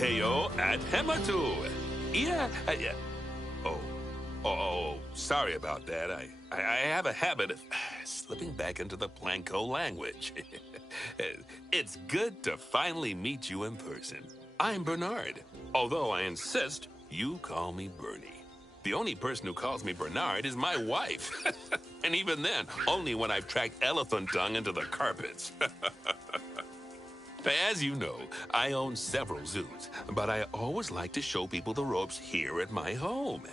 Heyo at Hematu. Yeah. Sorry about that. I have a habit of slipping back into the Planko language. It's good to finally meet you in person. I'm Bernard, although I insist you call me Bernie. The only person who calls me Bernard is my wife. And even then, only when I've tracked elephant dung into the carpets. As you know, I own several zoos, but I always like to show people the ropes here at my home.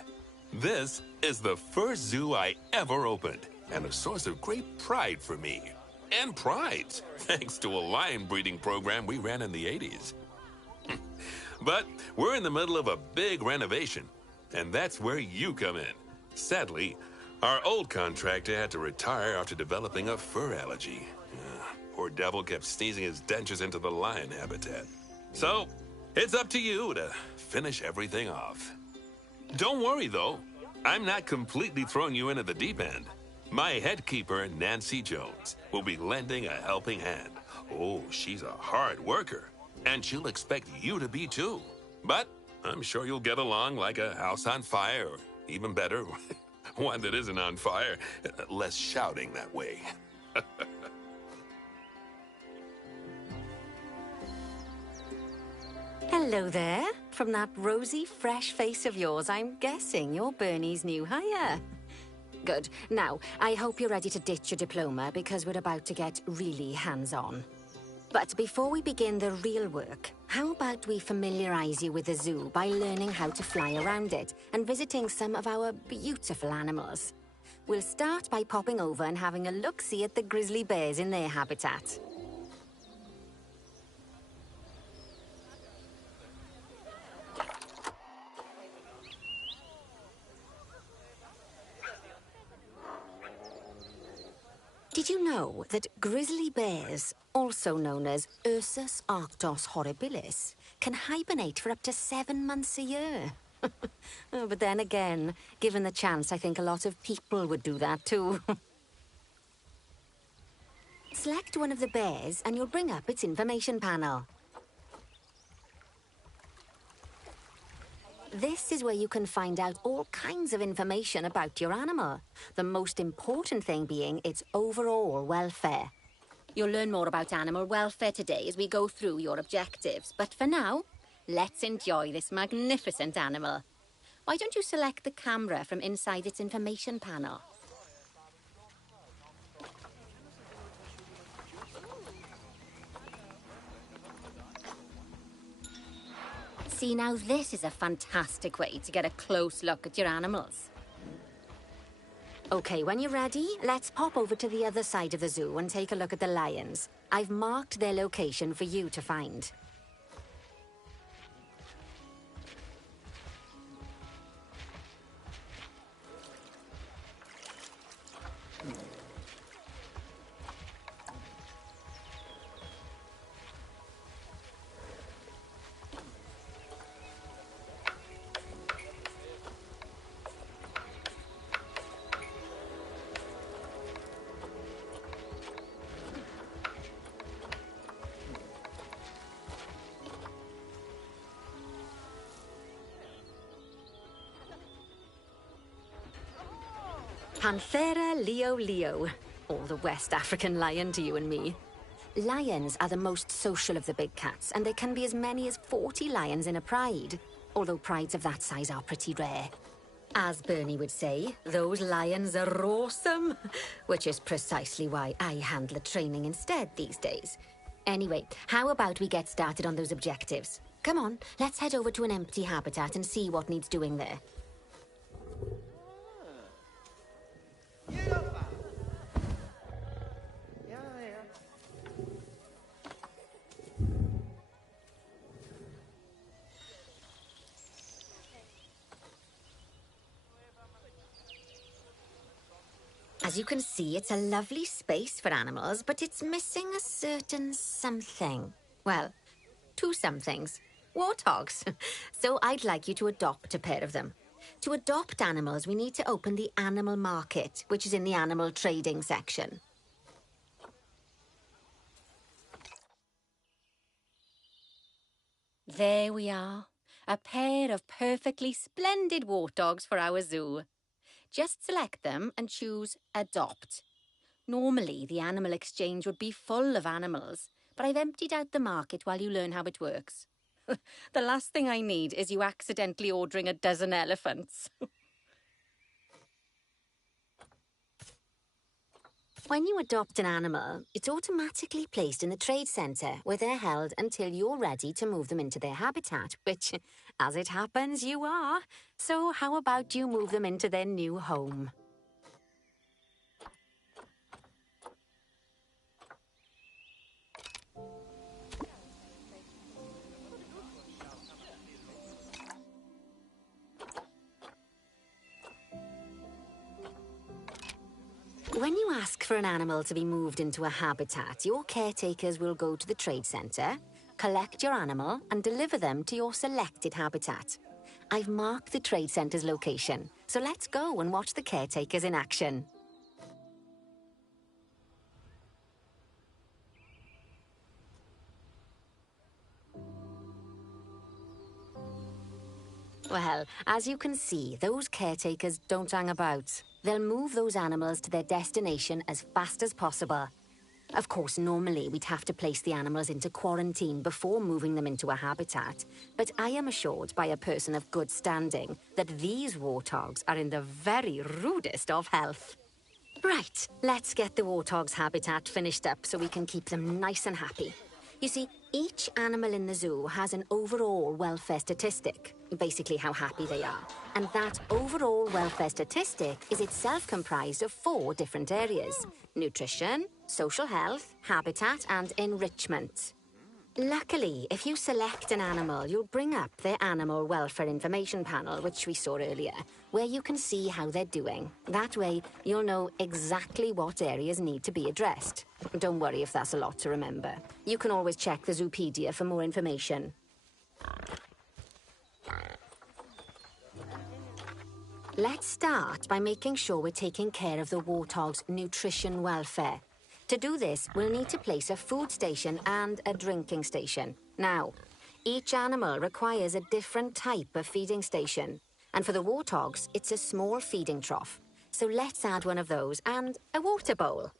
This is the first zoo I ever opened, and a source of great pride for me. And prides, thanks to a lion breeding program we ran in the 80s. But we're in the middle of a big renovation, and that's where you come in. Sadly, our old contractor had to retire after developing a fur allergy. Poor devil kept sneezing his dentures into the lion habitat. So, it's up to you to finish everything off. Don't worry, though. I'm not completely throwing you into the deep end. My head keeper, Nancy Jones, will be lending a helping hand. Oh, she's a hard worker, and she'll expect you to be too. But I'm sure you'll get along like a house on fire, or even better, one that isn't on fire. Less shouting that way. Hello there. From that rosy, fresh face of yours, I'm guessing you're Bernie's new hire. Good. Now, I hope you're ready to ditch your diploma because we're about to get really hands-on. But before we begin the real work, how about we familiarize you with the zoo by learning how to fly around it and visiting some of our beautiful animals? We'll start by popping over and having a look-see at the grizzly bears in their habitat. Did you know that grizzly bears, also known as Ursus arctos horribilis, can hibernate for up to 7 months a year? Oh, but then again, given the chance, I think a lot of people would do that too. Select one of the bears and you'll bring up its information panel. This is where you can find out all kinds of information about your animal. The most important thing being its overall welfare. You'll learn more about animal welfare today as we go through your objectives. But for now, let's enjoy this magnificent animal. Why don't you select the camera from inside its information panel? See, now this is a fantastic way to get a close look at your animals. Okay, when you're ready, let's pop over to the other side of the zoo and take a look at the lions. I've marked their location for you to find. Panthera leo leo, or the West African lion to you and me. Lions are the most social of the big cats, and there can be as many as 40 lions in a pride, although prides of that size are pretty rare. As Bernie would say, those lions are awesome, which is precisely why I handle the training instead these days. Anyway, how about we get started on those objectives? Come on, let's head over to an empty habitat and see what needs doing there. As you can see, it's a lovely space for animals, but it's missing a certain something. Well, two somethings. Warthogs. So I'd like you to adopt a pair of them. To adopt animals, we need to open the animal market, which is in the animal trading section. There we are. A pair of perfectly splendid warthogs for our zoo. Just select them and choose Adopt. Normally, the animal exchange would be full of animals, but I've emptied out the market while you learn how it works. The last thing I need is you accidentally ordering a dozen elephants. When you adopt an animal, it's automatically placed in the trade centre, where they're held until you're ready to move them into their habitat, which, as it happens, you are. So how about you move them into their new home? When you ask for an animal to be moved into a habitat, your caretakers will go to the trade centre, collect your animal, and deliver them to your selected habitat. I've marked the trade centre's location, so let's go and watch the caretakers in action. Well, as you can see, those caretakers don't hang about. They'll move those animals to their destination as fast as possible. Of course, normally we'd have to place the animals into quarantine before moving them into a habitat, but I am assured by a person of good standing that these warthogs are in the very rudest of health. Right, let's get the warthog's habitat finished up so we can keep them nice and happy. You see, each animal in the zoo has an overall welfare statistic, basically how happy they are. And that overall welfare statistic is itself comprised of 4 different areas: nutrition, social health, habitat, and enrichment. Luckily, if you select an animal, you'll bring up their animal welfare information panel, which we saw earlier, where you can see how they're doing. That way, you'll know exactly what areas need to be addressed. Don't worry if that's a lot to remember. You can always check the Zoopedia for more information. Let's start by making sure we're taking care of the warthog's nutrition welfare. To do this, we'll need to place a food station and a drinking station. Now, each animal requires a different type of feeding station. And for the warthogs, it's a small feeding trough. So let's add one of those and a water bowl.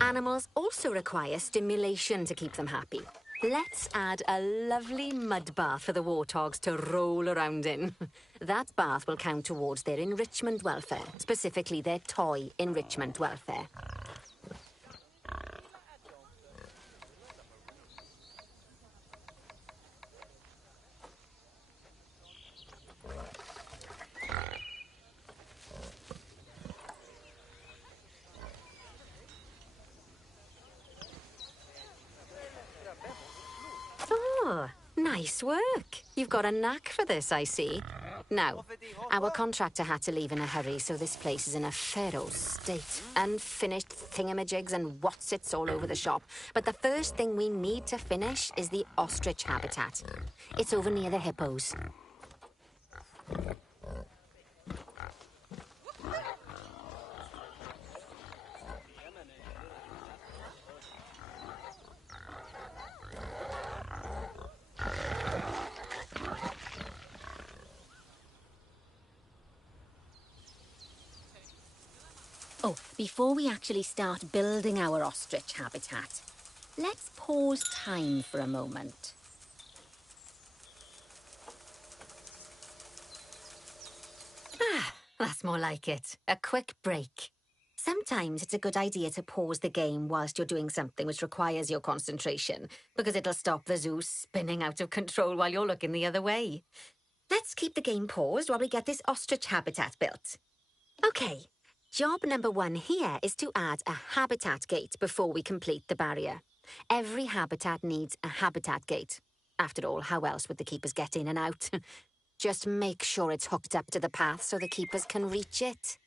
Animals also require stimulation to keep them happy. Let's add a lovely mud bath for the warthogs to roll around in. That bath will count towards their enrichment welfare, specifically their toy enrichment welfare. Oh, nice work. You've got a knack for this, I see. Now, our contractor had to leave in a hurry, so this place is in a pharaoh state. Unfinished thingamajigs and whatsits all over the shop. But the first thing we need to finish is the ostrich habitat. It's over near the hippos. Oh, before we actually start building our ostrich habitat, let's pause time for a moment. Ah, that's more like it. A quick break. Sometimes it's a good idea to pause the game whilst you're doing something which requires your concentration, because it'll stop the zoo spinning out of control while you're looking the other way. Let's keep the game paused while we get this ostrich habitat built. Okay. Job number 1 here is to add a habitat gate before we complete the barrier. Every habitat needs a habitat gate. After all, how else would the keepers get in and out? Just make sure it's hooked up to the path so the keepers can reach it.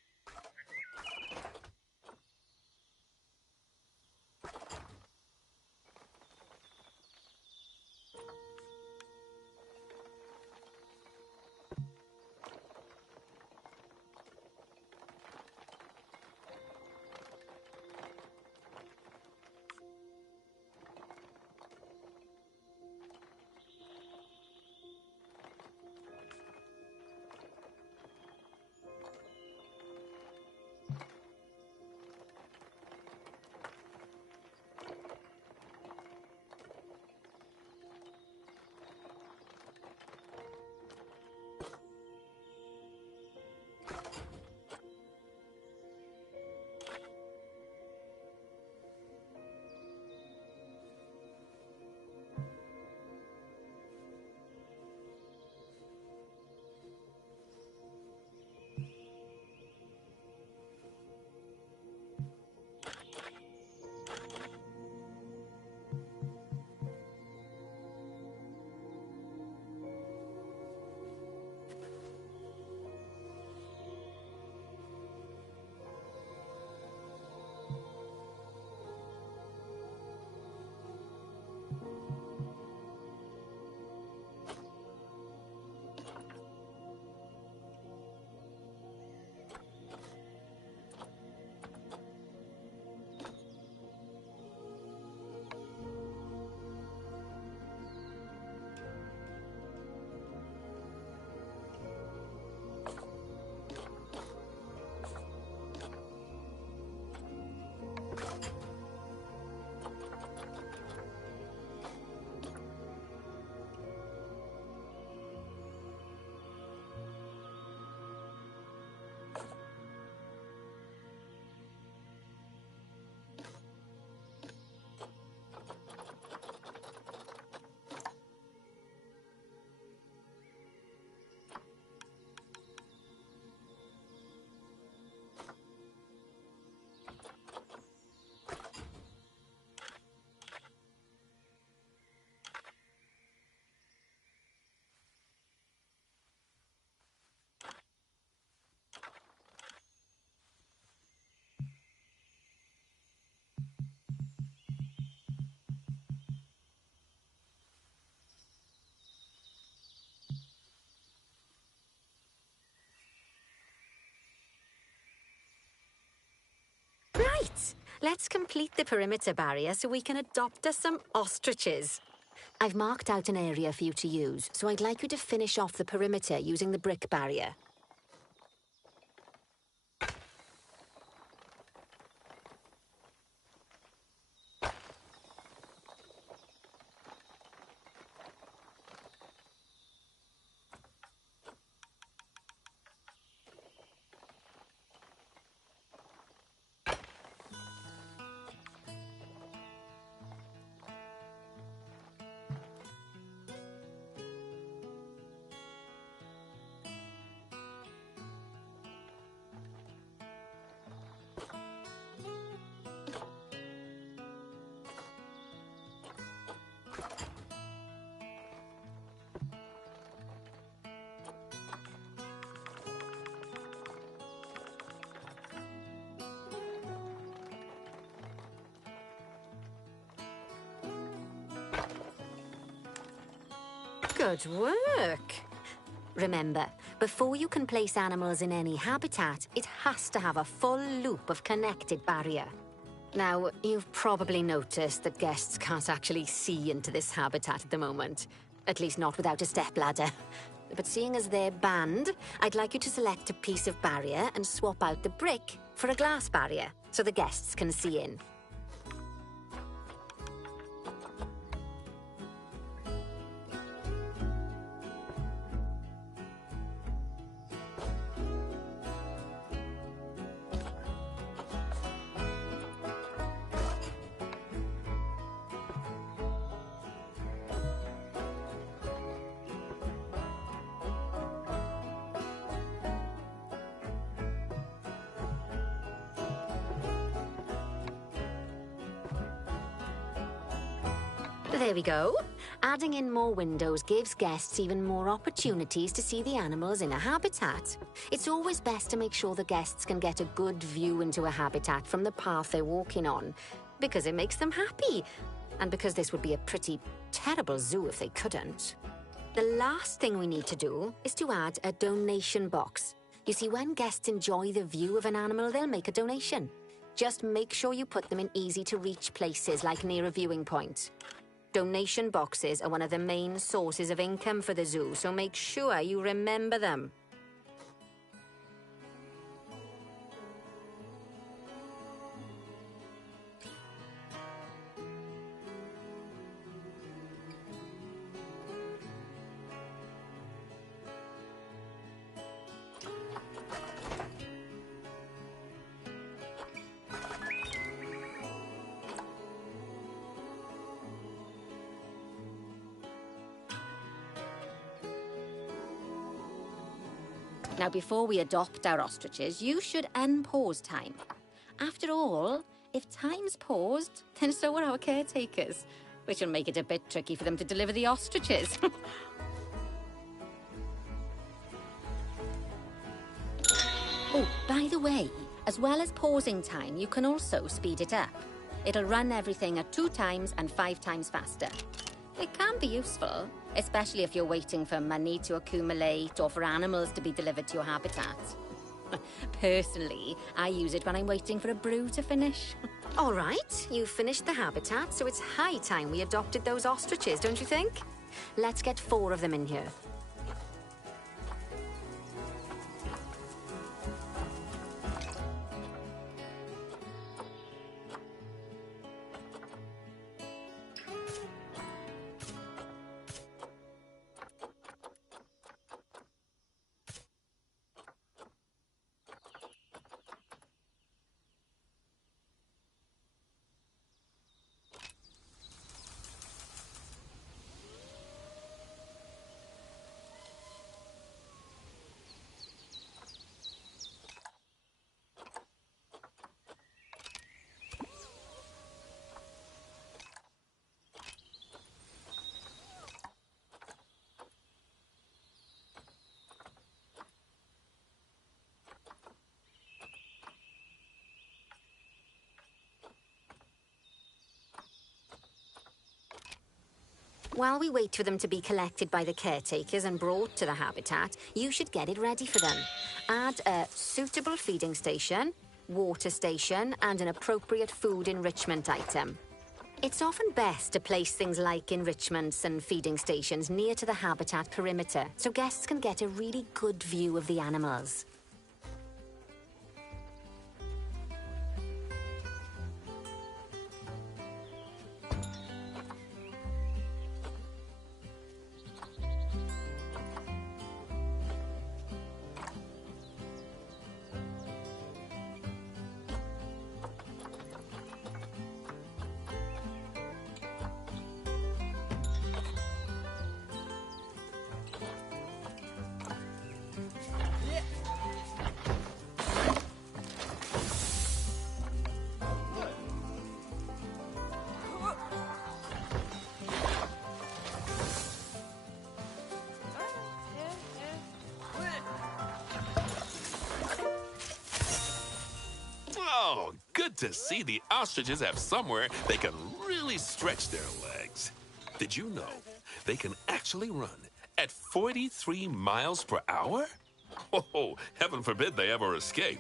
Right, let's complete the perimeter barrier so we can adopt us some ostriches. I've marked out an area for you to use, so I'd like you to finish off the perimeter using the brick barrier. Good work. Remember, before you can place animals in any habitat, it has to have a full loop of connected barrier. Now, you've probably noticed that guests can't actually see into this habitat at the moment. At least not without a stepladder. But seeing as they're banned, I'd like you to select a piece of barrier and swap out the brick for a glass barrier, so the guests can see in. There we go. Adding in more windows gives guests even more opportunities to see the animals in a habitat. It's always best to make sure the guests can get a good view into a habitat from the path they're walking on, because it makes them happy, and because this would be a pretty terrible zoo if they couldn't. The last thing we need to do is to add a donation box. You see, when guests enjoy the view of an animal, they'll make a donation. Just make sure you put them in easy-to-reach places, like near a viewing point. Donation boxes are one of the main sources of income for the zoo, so make sure you remember them. Now, before we adopt our ostriches, you should unpause time. After all, if time's paused, then so are our caretakers, which will make it a bit tricky for them to deliver the ostriches. Oh, by the way, as well as pausing time, you can also speed it up. It'll run everything at 2 times and 5 times faster. It can be useful, especially if you're waiting for money to accumulate or for animals to be delivered to your habitat. Personally, I use it when I'm waiting for a brew to finish. All right, you've finished the habitat, so it's high time we adopted those ostriches, don't you think? Let's get 4 of them in here. While we wait for them to be collected by the caretakers and brought to the habitat, you should get it ready for them. Add a suitable feeding station, water station, and an appropriate food enrichment item. It's often best to place things like enrichments and feeding stations near to the habitat perimeter, so guests can get a really good view of the animals. Oh, good to see the ostriches have somewhere they can really stretch their legs. Did you know they can actually run At 43 miles per hour? Oh, heaven forbid they ever escape.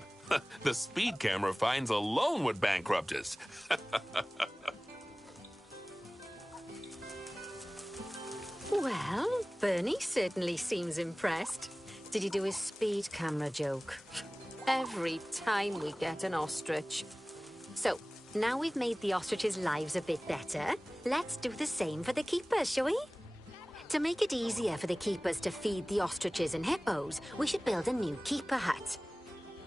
The speed camera fines alone would bankrupt us. Well, Bernie certainly seems impressed. Did you do his speed camera joke? Every time we get an ostrich. So, now we've made the ostriches' lives a bit better, let's do the same for the keepers, shall we? To make it easier for the keepers to feed the ostriches and hippos, we should build a new keeper hut.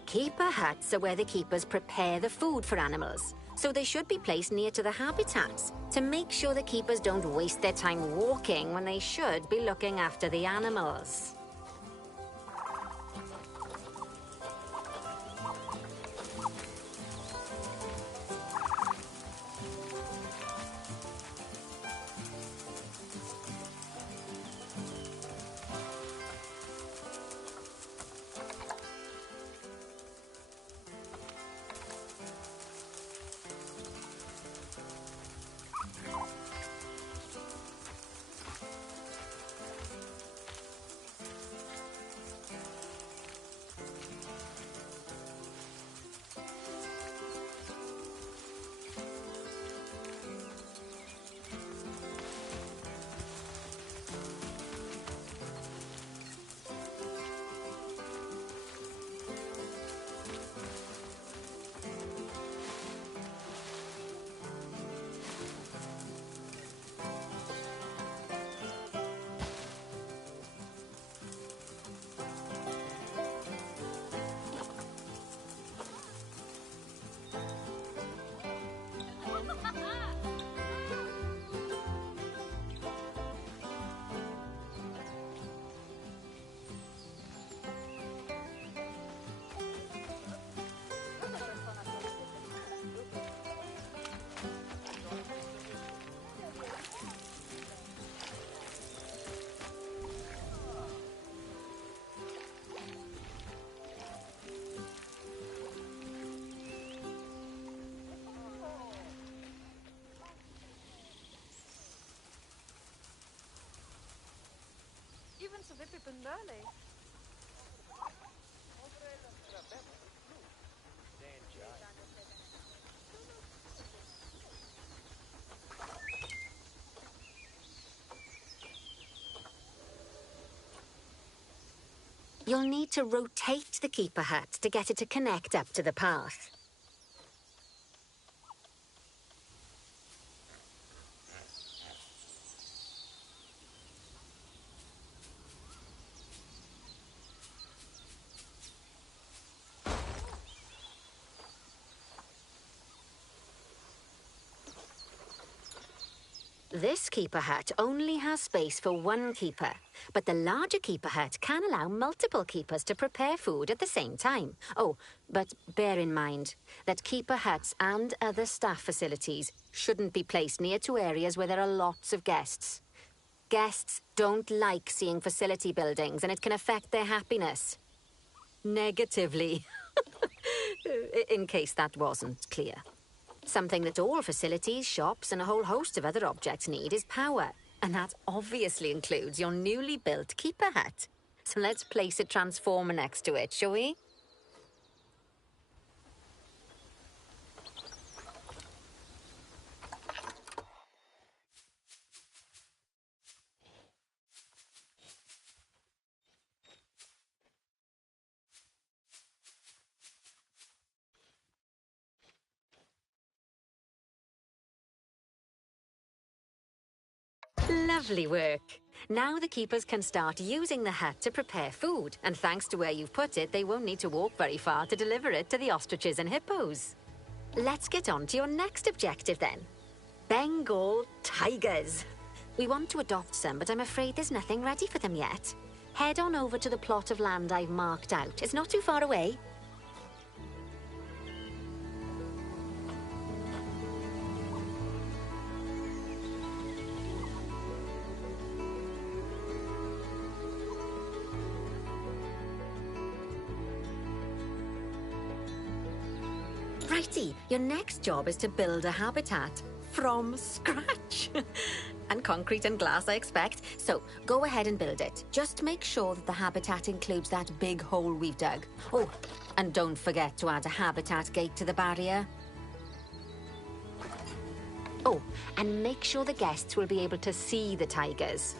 Keeper huts are where the keepers prepare the food for animals, so they should be placed near to the habitats to make sure the keepers don't waste their time walking when they should be looking after the animals. Even så vippig på Nørley. You'll need to rotate the keeper hut to get it to connect up to the path. This keeper hut only has space for one keeper, but the larger keeper hut can allow multiple keepers to prepare food at the same time. Oh, but bear in mind that keeper huts and other staff facilities shouldn't be placed near to areas where there are lots of guests. Guests don't like seeing facility buildings, and it can affect their happiness. Negatively. In case that wasn't clear. Something that all facilities, shops, and a whole host of other objects need is power. And that obviously includes your newly built keeper hut. So let's place a transformer next to it, shall we? Lovely work. Now the keepers can start using the hut to prepare food, and thanks to where you've put it, they won't need to walk very far to deliver it to the ostriches and hippos. Let's get on to your next objective then. Bengal tigers. We want to adopt some, but I'm afraid there's nothing ready for them yet. Head on over to the plot of land I've marked out. It's not too far away. Righty, your next job is to build a habitat from scratch. And concrete and glass, I expect. So, go ahead and build it. Just make sure that the habitat includes that big hole we've dug. Oh, and don't forget to add a habitat gate to the barrier. Oh, and make sure the guests will be able to see the tigers.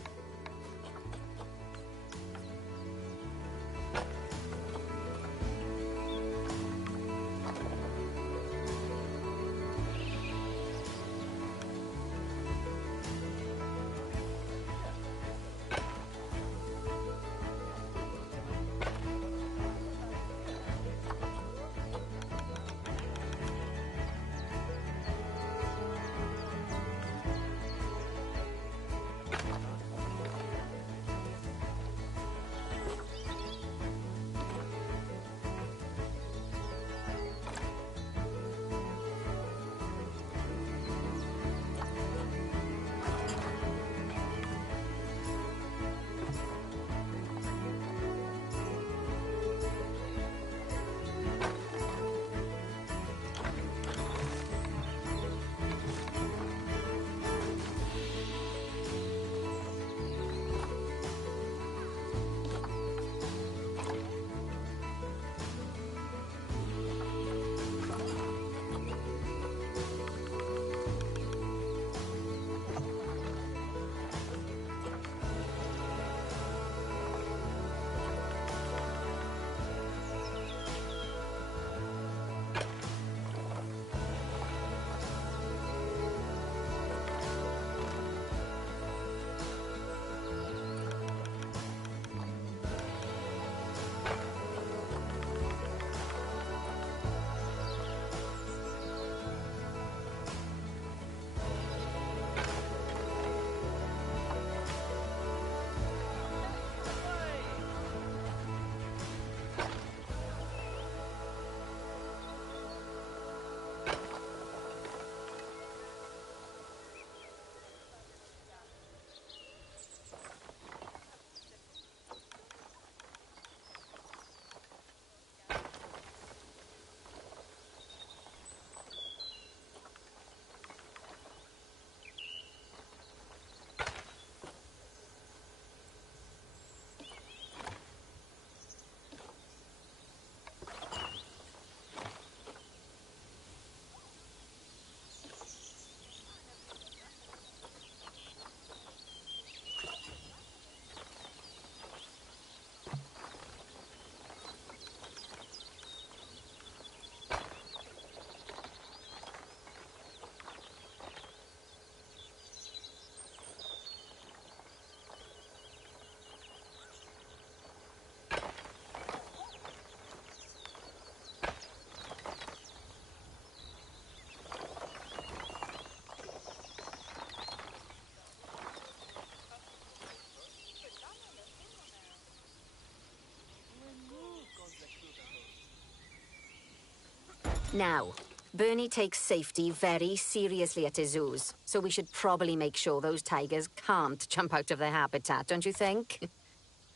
Now, Bernie takes safety very seriously at his zoos, so we should probably make sure those tigers can't jump out of their habitat, don't you think?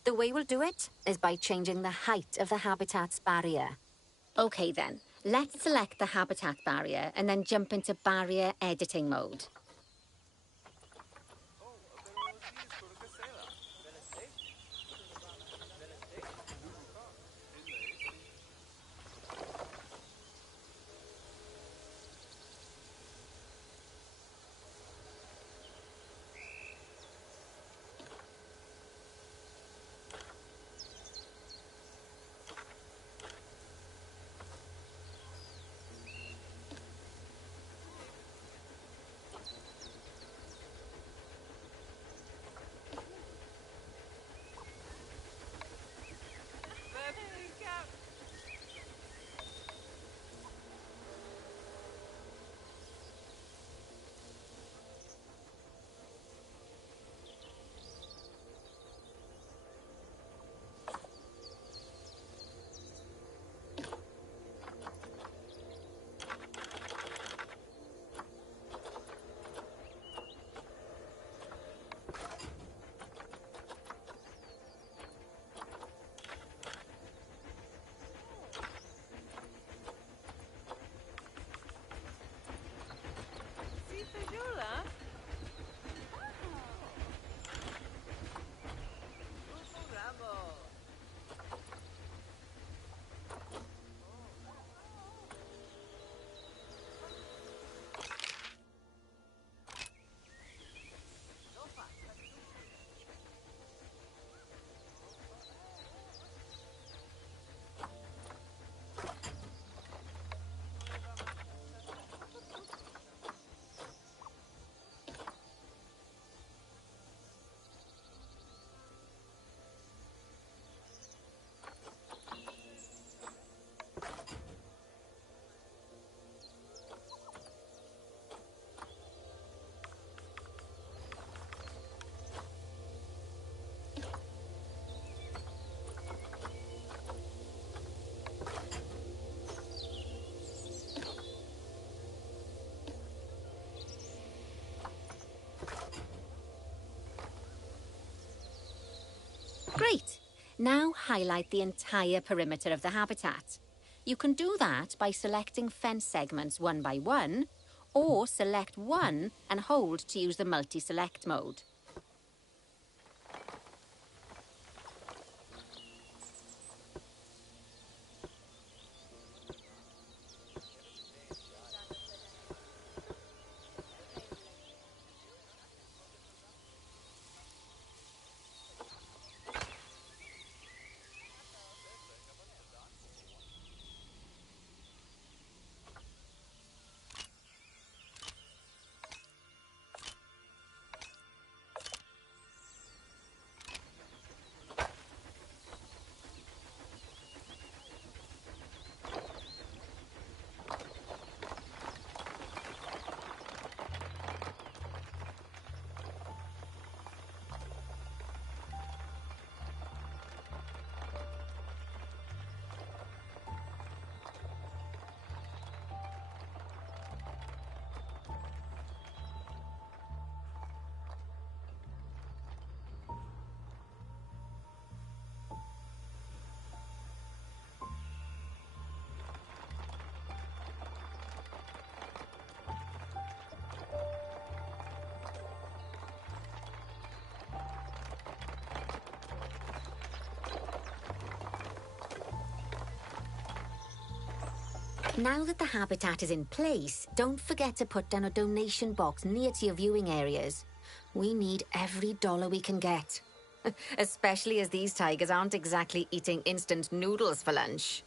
The way we'll do it is by changing the height of the habitat's barrier. Okay then, let's select the habitat barrier and then jump into barrier editing mode. Now highlight the entire perimeter of the habitat. You can do that by selecting fence segments one by one, or select one and hold to use the multi-select mode. Now that the habitat is in place, don't forget to put down a donation box near to your viewing areas. We need every dollar we can get. Especially as these tigers aren't exactly eating instant noodles for lunch.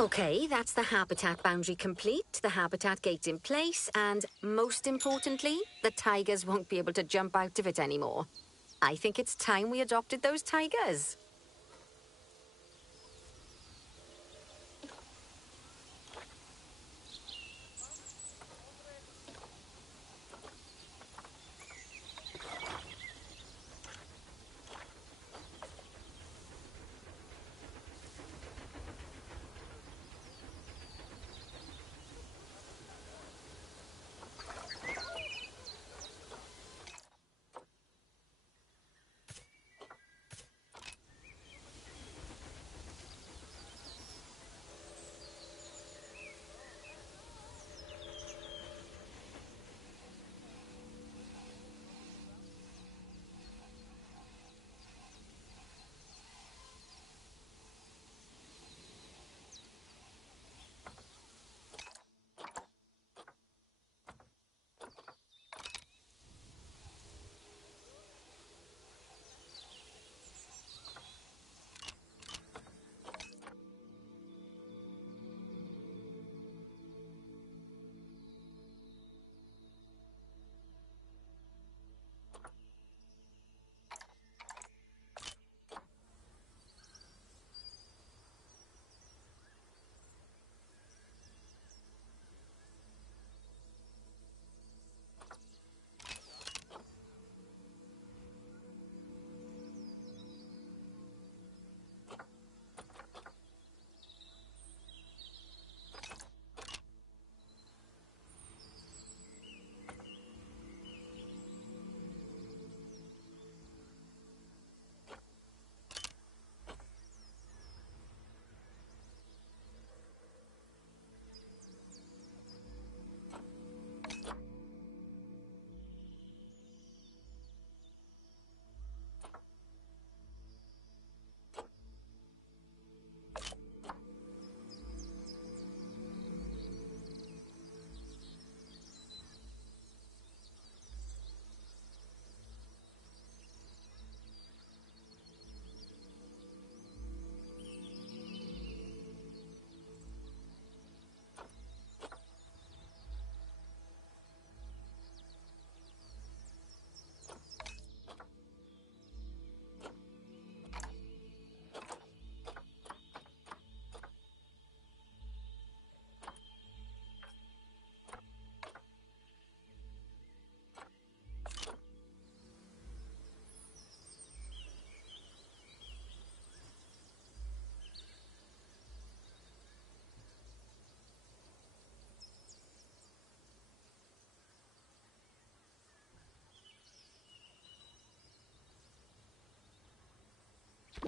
Okay, that's the habitat boundary complete, the habitat gate in place, and most importantly, the tigers won't be able to jump out of it anymore. I think it's time we adopted those tigers.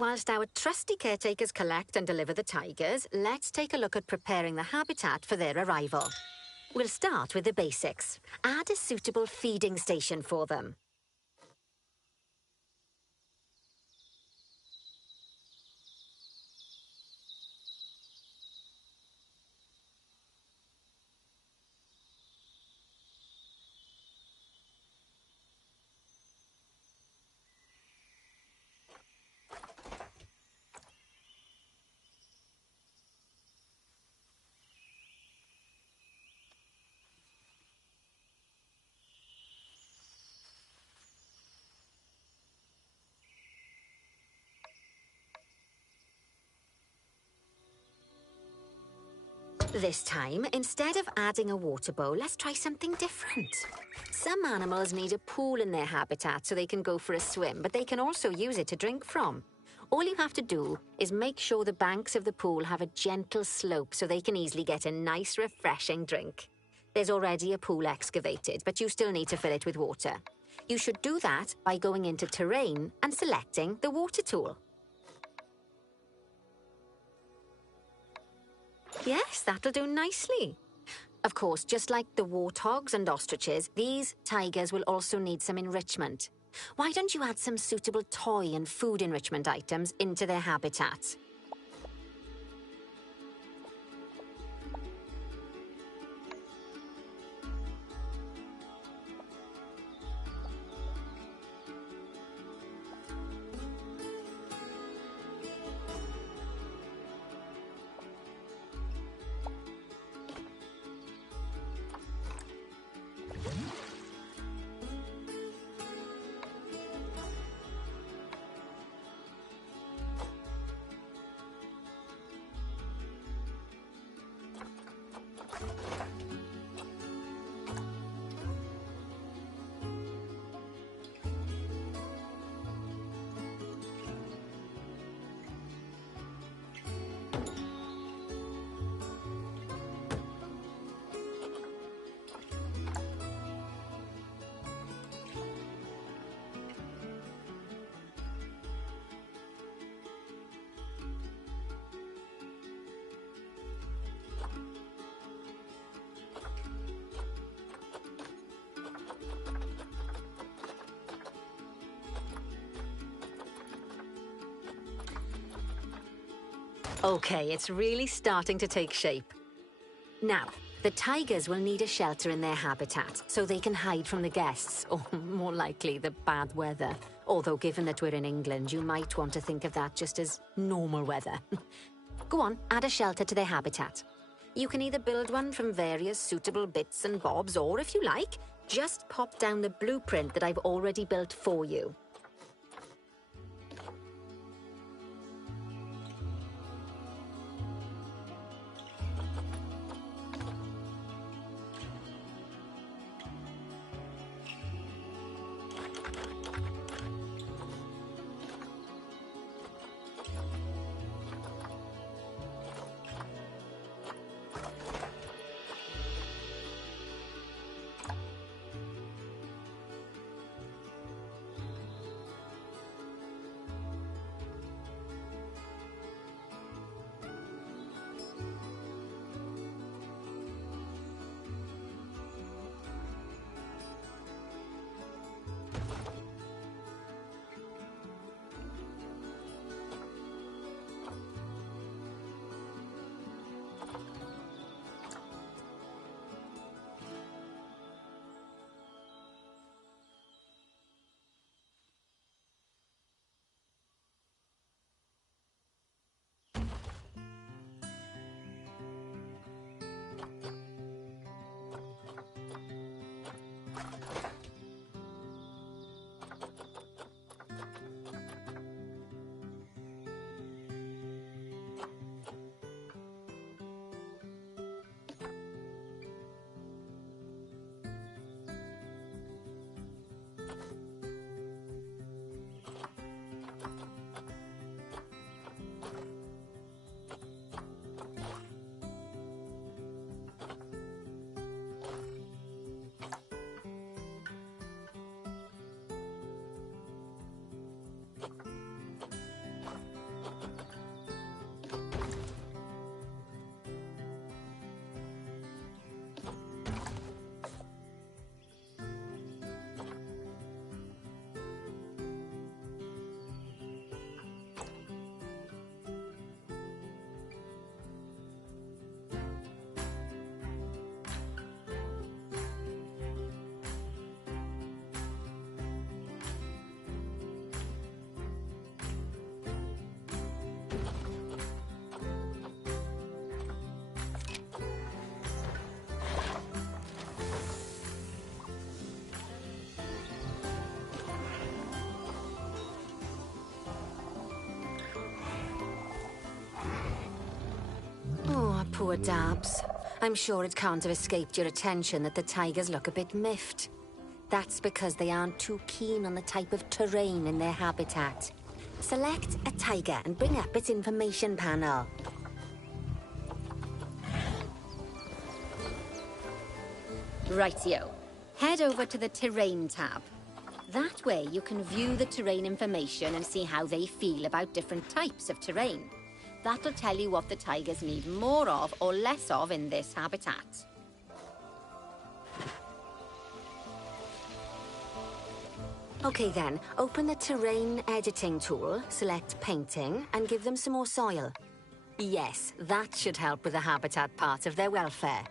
Whilst our trusty caretakers collect and deliver the tigers, let's take a look at preparing the habitat for their arrival. We'll start with the basics. Add a suitable feeding station for them. This time, instead of adding a water bowl, let's try something different. Some animals need a pool in their habitat so they can go for a swim, but they can also use it to drink from. All you have to do is make sure the banks of the pool have a gentle slope so they can easily get a nice, refreshing drink. There's already a pool excavated, but you still need to fill it with water. You should do that by going into Terrain and selecting the water tool. Yes, that'll do nicely. Of course, just like the warthogs and ostriches, these tigers will also need some enrichment. Why don't you add some suitable toy and food enrichment items into their habitat? Okay, it's really starting to take shape. Now, the tigers will need a shelter in their habitat so they can hide from the guests, or more likely, the bad weather. Although, given that we're in England, you might want to think of that just as normal weather. Go on, add a shelter to their habitat. You can either build one from various suitable bits and bobs, or if you like, just pop down the blueprint that I've already built for you. Poor Dabs. I'm sure it can't have escaped your attention that the tigers look a bit miffed. That's because they aren't too keen on the type of terrain in their habitat. Select a tiger and bring up its information panel. Rightio. Head over to the Terrain tab. That way you can view the terrain information and see how they feel about different types of terrain. That'll tell you what the tigers need more of or less of in this habitat. Okay then, open the terrain editing tool, select painting, and give them some more soil. Yes, that should help with the habitat part of their welfare.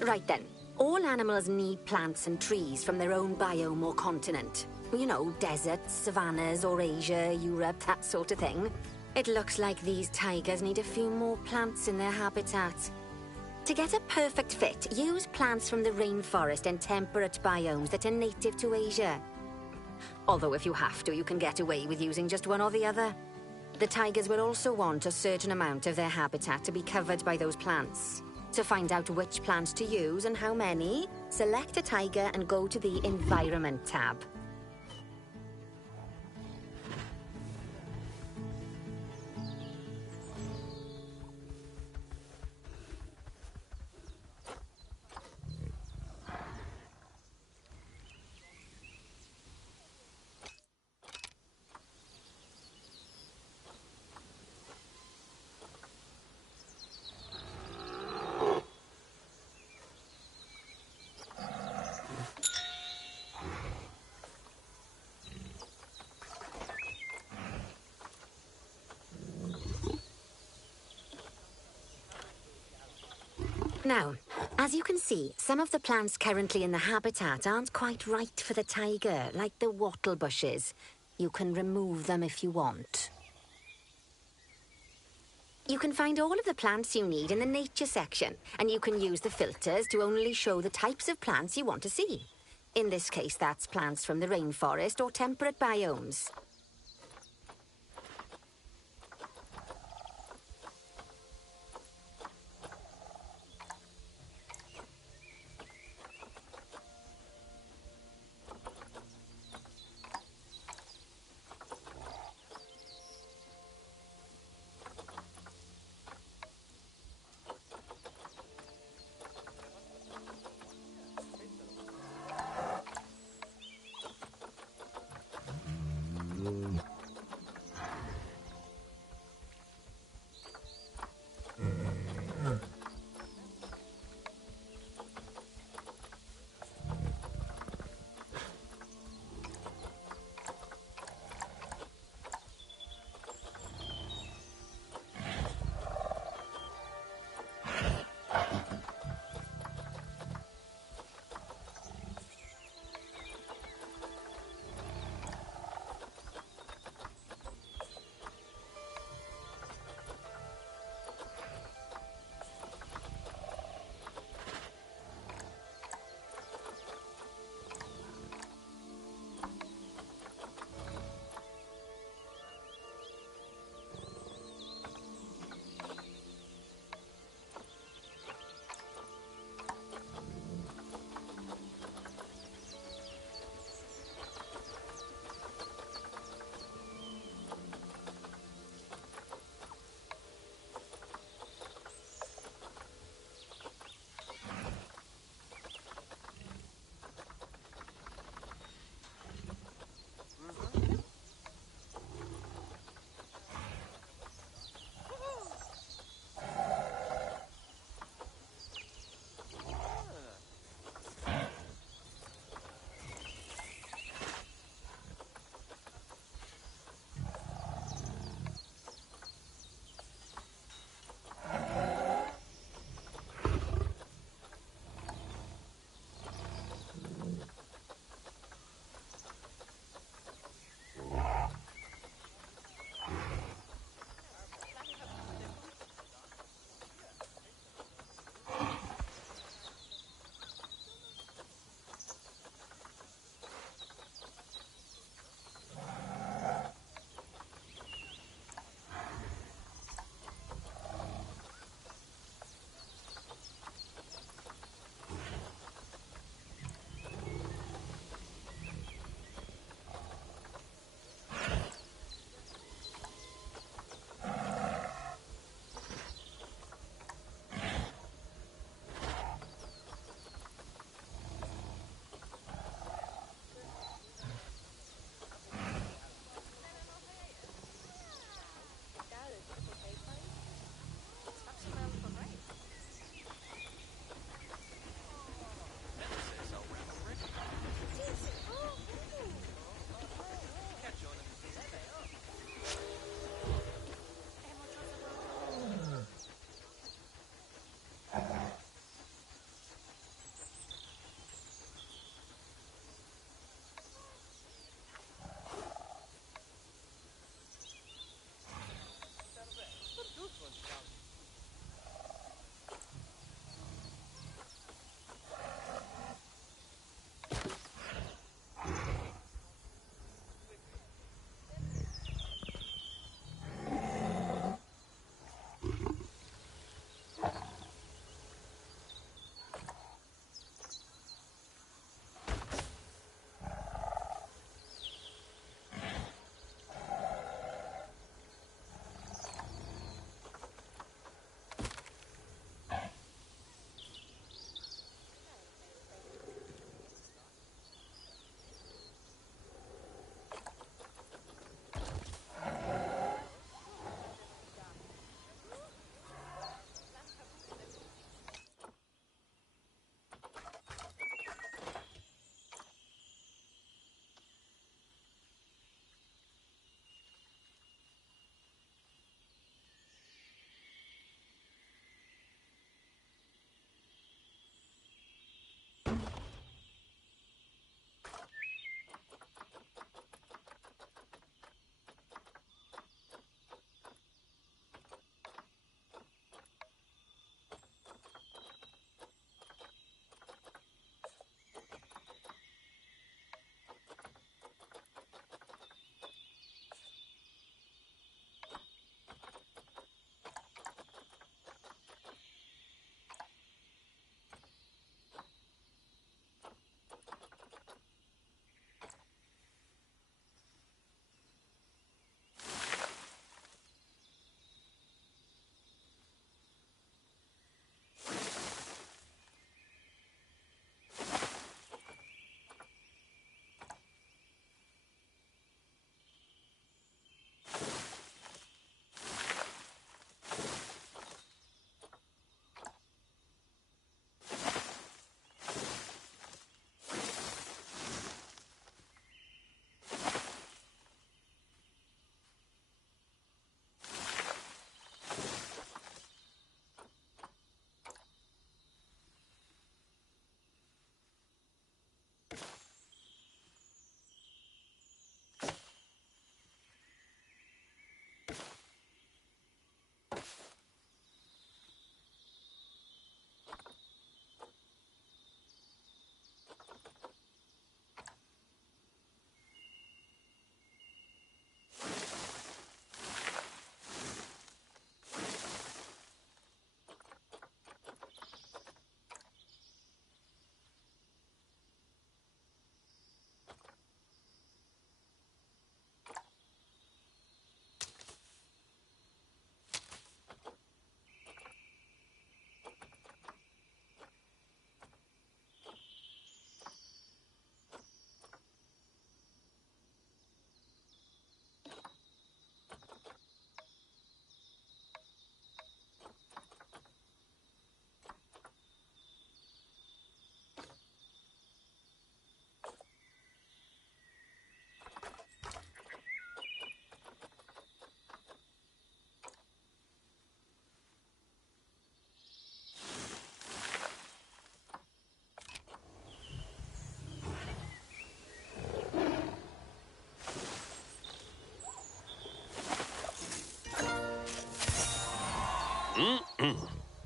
Right then. All animals need plants and trees from their own biome or continent. You know, deserts, savannas, Eurasia, Europe, that sort of thing. It looks like these tigers need a few more plants in their habitat. To get a perfect fit, use plants from the rainforest and temperate biomes that are native to Asia. Although if you have to, you can get away with using just one or the other. The tigers will also want a certain amount of their habitat to be covered by those plants. To find out which plants to use and how many, select a tiger and go to the Environment tab. Now, as you can see, some of the plants currently in the habitat aren't quite right for the tiger, like the wattle bushes. You can remove them if you want. You can find all of the plants you need in the nature section, and you can use the filters to only show the types of plants you want to see. In this case, that's plants from the rainforest or temperate biomes.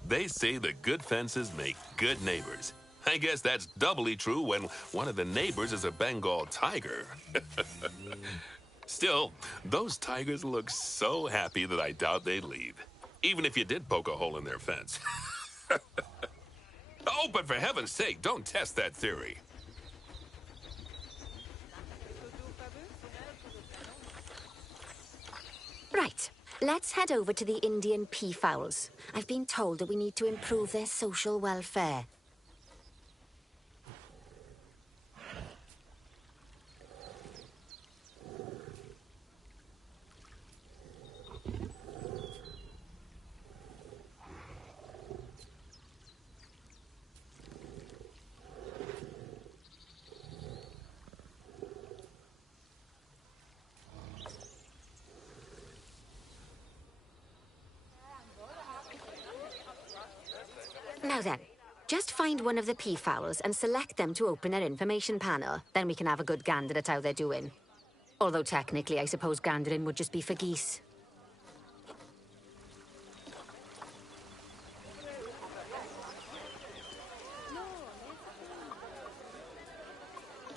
They say that good fences make good neighbors. I guess that's doubly true when one of the neighbors is a Bengal tiger. Still, those tigers look so happy that I doubt they'd leave, even if you did poke a hole in their fence. Oh, but for heaven's sake, don't test that theory. Right, let's head over to the Indian peafowls. I've been told that we need to improve their social welfare. Now then, just find one of the peafowls and select them to open our information panel. Then we can have a good gander at how they're doing. Although technically, I suppose gandering would just be for geese.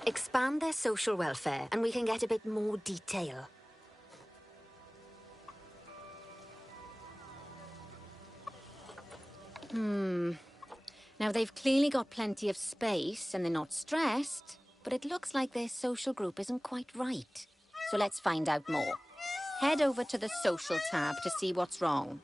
Expand their social welfare, and we can get a bit more detail. Now, they've clearly got plenty of space, and they're not stressed, but it looks like their social group isn't quite right. So let's find out more. Head over to the social tab to see what's wrong.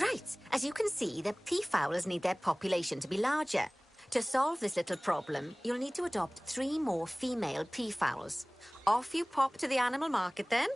Right, as you can see, the peafowls need their population to be larger. To solve this little problem, you'll need to adopt 3 more female peafowls. Off you pop to the animal market then.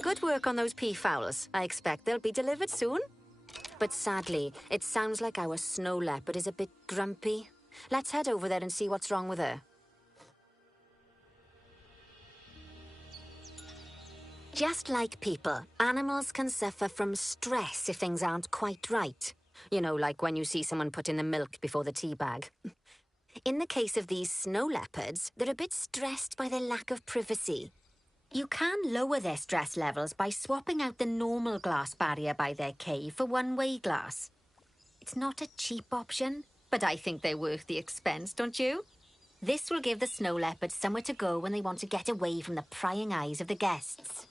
Good work on those peafowls. I expect they'll be delivered soon. But sadly, it sounds like our snow leopard is a bit grumpy. Let's head over there and see what's wrong with her. Just like people, animals can suffer from stress if things aren't quite right. You know, like when you see someone put in the milk before the tea bag. In the case of these snow leopards, they're a bit stressed by their lack of privacy. You can lower their stress levels by swapping out the normal glass barrier by their cave for one-way glass. It's not a cheap option, but I think they're worth the expense, don't you? This will give the snow leopards somewhere to go when they want to get away from the prying eyes of the guests.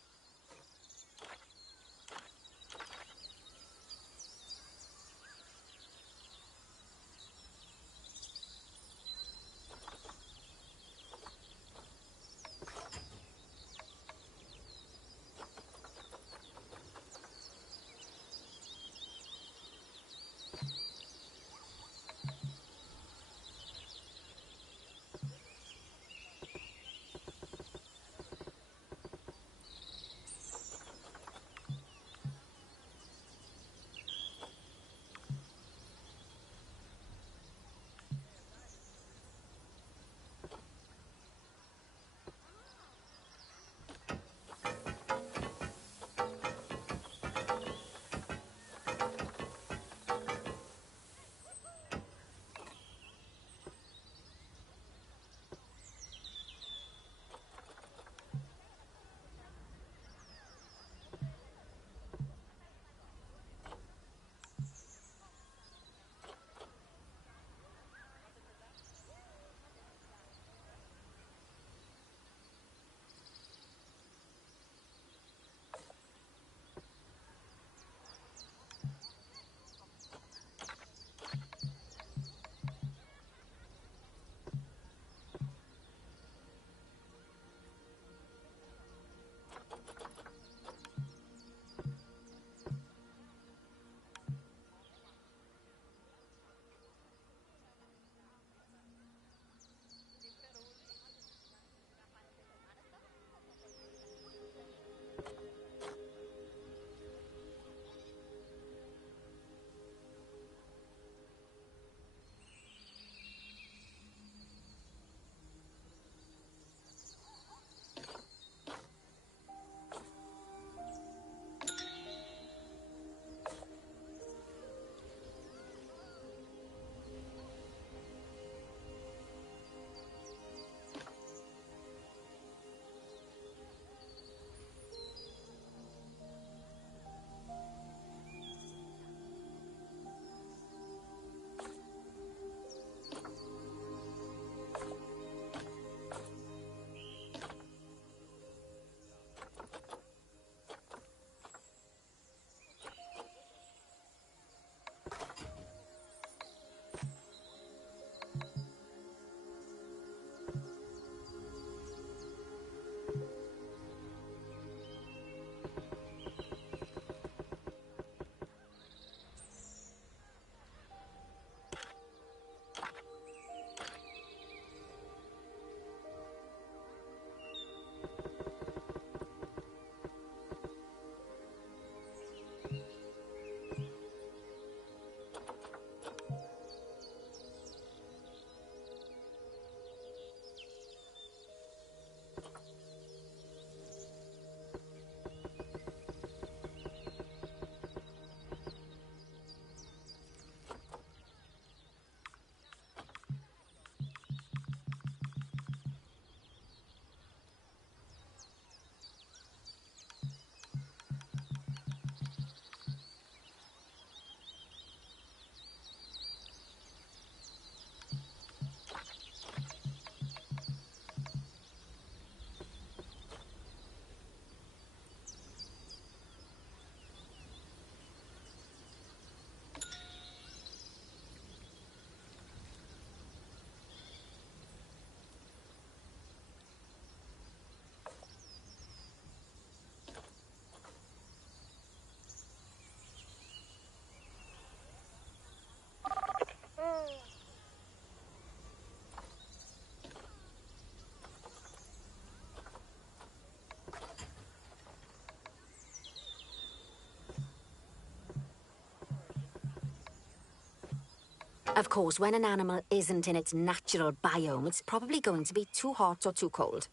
Of course, when an animal isn't in its natural biome, it's probably going to be too hot or too cold.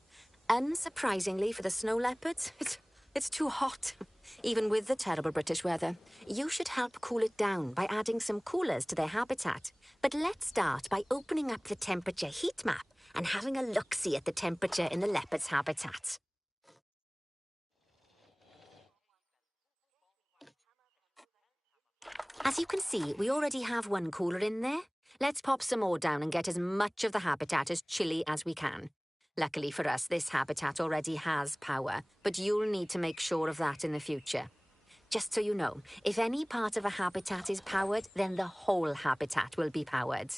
Unsurprisingly for the snow leopards, it's too hot. Even with the terrible British weather. You should help cool it down by adding some coolers to their habitat. But let's start by opening up the temperature heat map and having a look-see at the temperature in the leopard's habitat. As you can see, we already have one cooler in there. Let's pop some more down and get as much of the habitat as chilly as we can. Luckily for us, this habitat already has power, but you'll need to make sure of that in the future. Just so you know, if any part of a habitat is powered, then the whole habitat will be powered.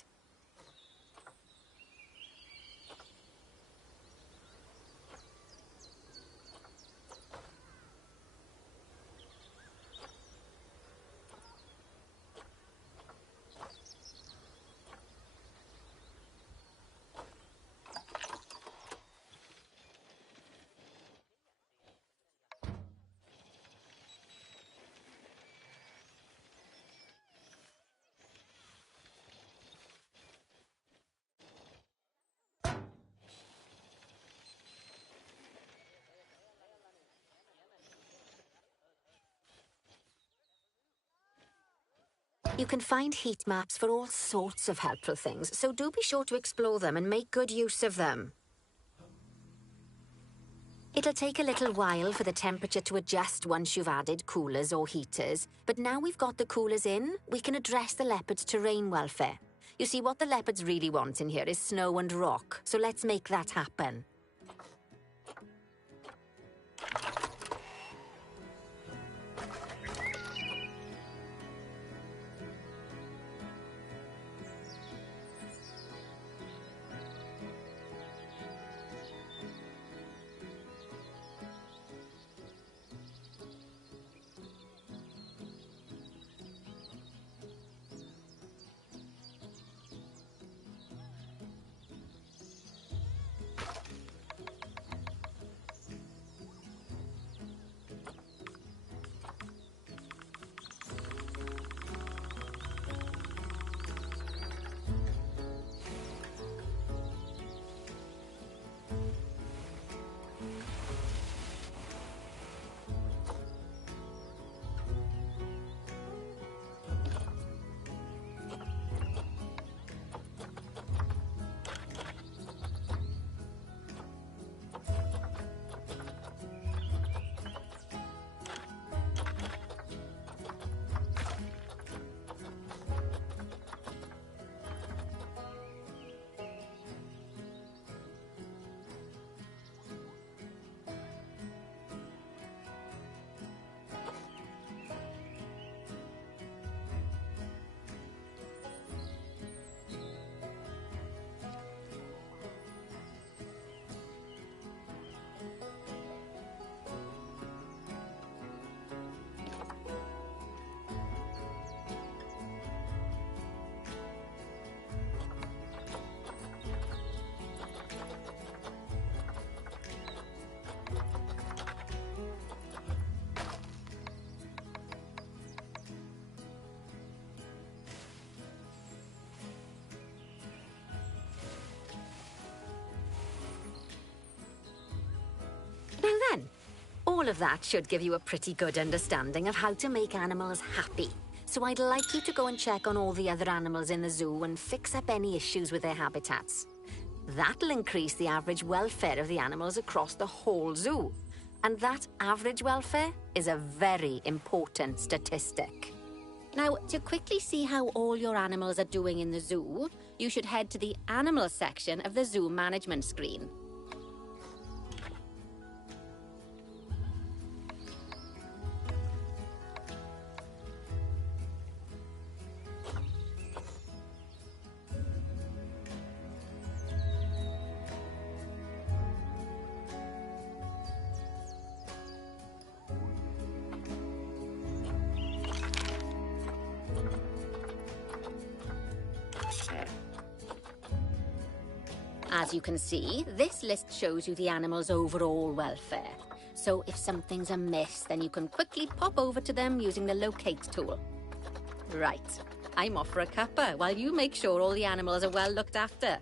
You can find heat maps for all sorts of helpful things, so do be sure to explore them and make good use of them. It'll take a little while for the temperature to adjust once you've added coolers or heaters, but now we've got the coolers in, we can address the leopard's terrain welfare. You see, what the leopards really want in here is snow and rock, so let's make that happen. Now then, all of that should give you a pretty good understanding of how to make animals happy. So I'd like you to go and check on all the other animals in the zoo and fix up any issues with their habitats. That'll increase the average welfare of the animals across the whole zoo. And that average welfare is a very important statistic. Now, to quickly see how all your animals are doing in the zoo, you should head to the animal section of the zoo management screen. As you can see, this list shows you the animal's overall welfare. So if something's amiss, then you can quickly pop over to them using the locate tool. Right, I'm off for a cuppa while you make sure all the animals are well looked after.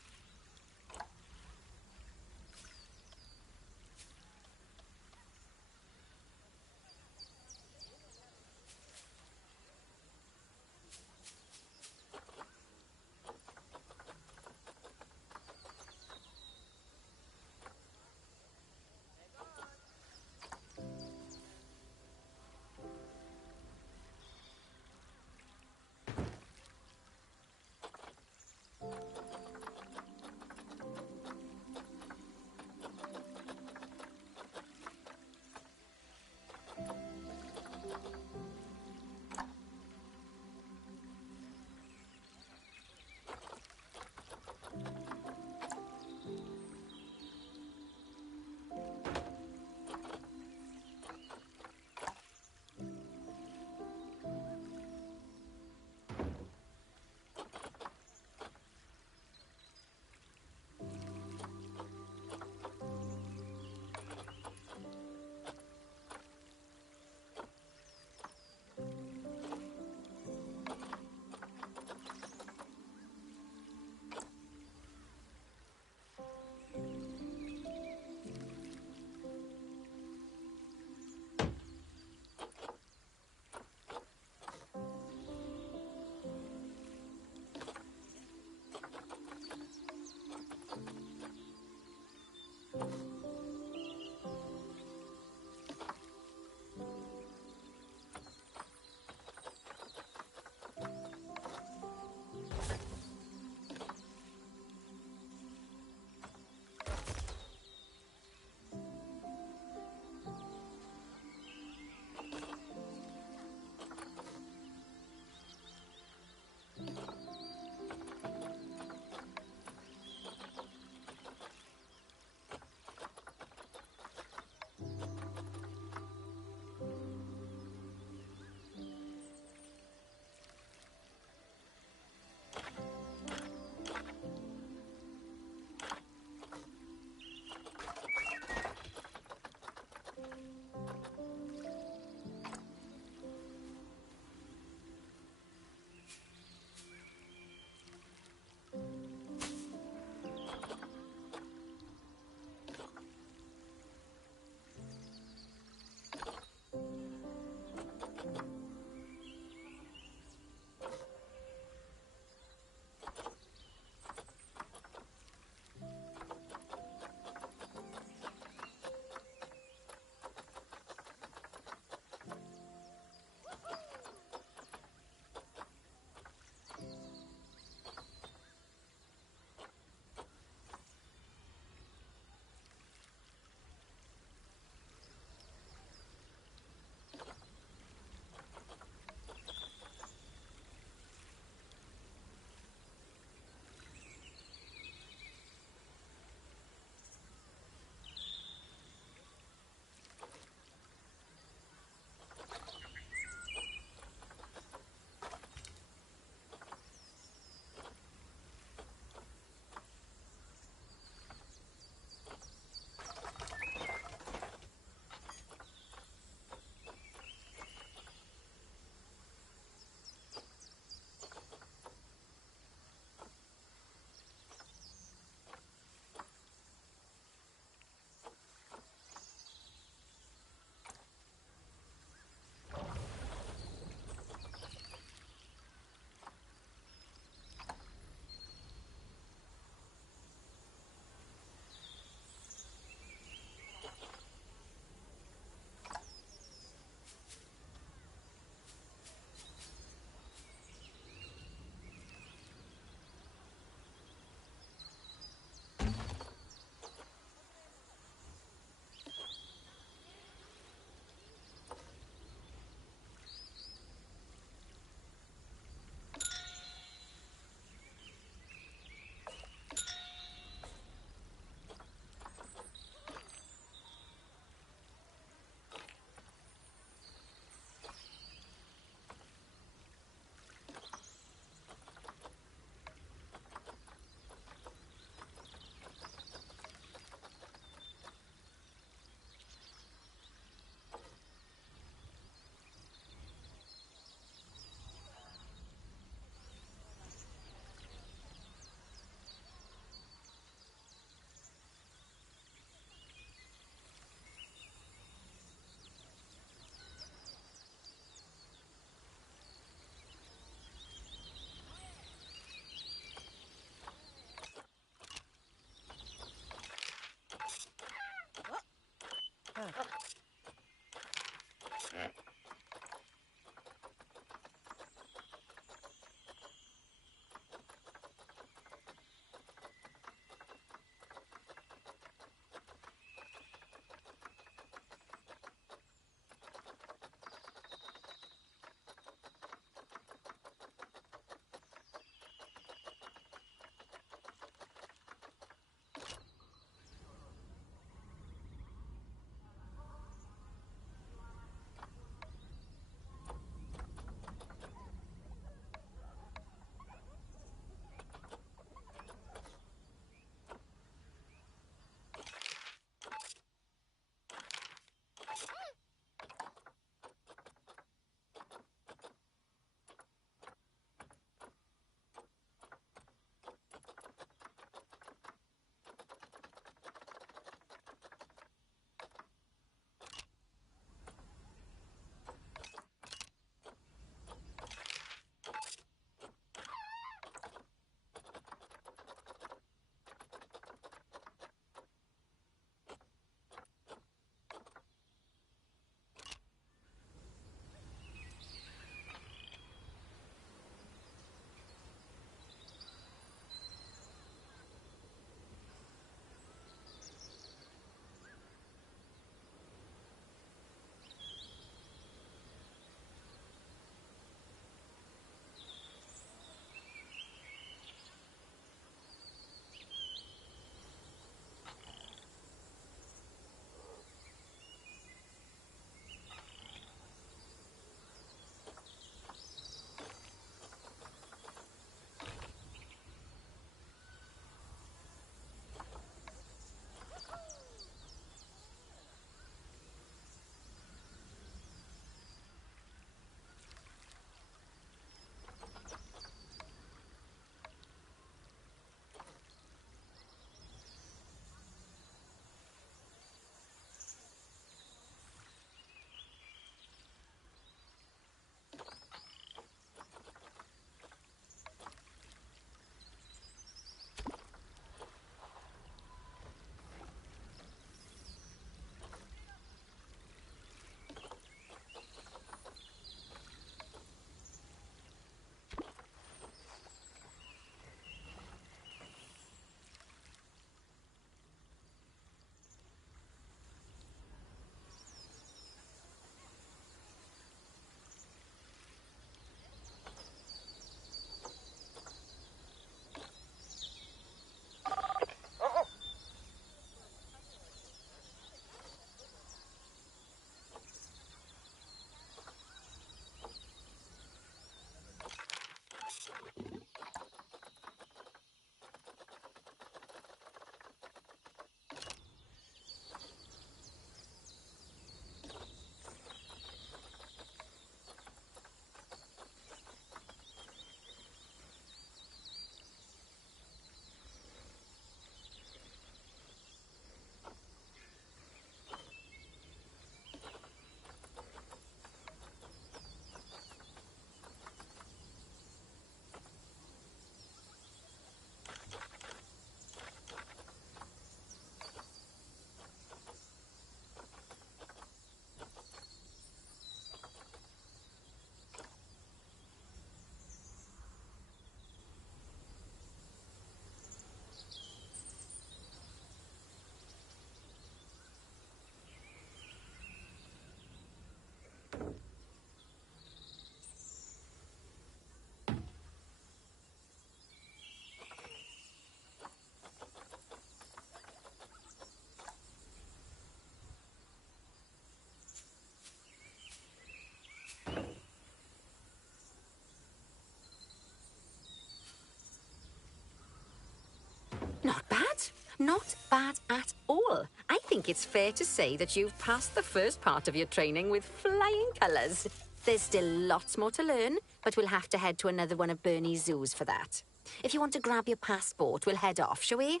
Not bad at all. I think it's fair to say that you've passed the first part of your training with flying colours. There's still lots more to learn, but we'll have to head to another one of Bernie's zoos for that. If you want to grab your passport, we'll head off, shall we?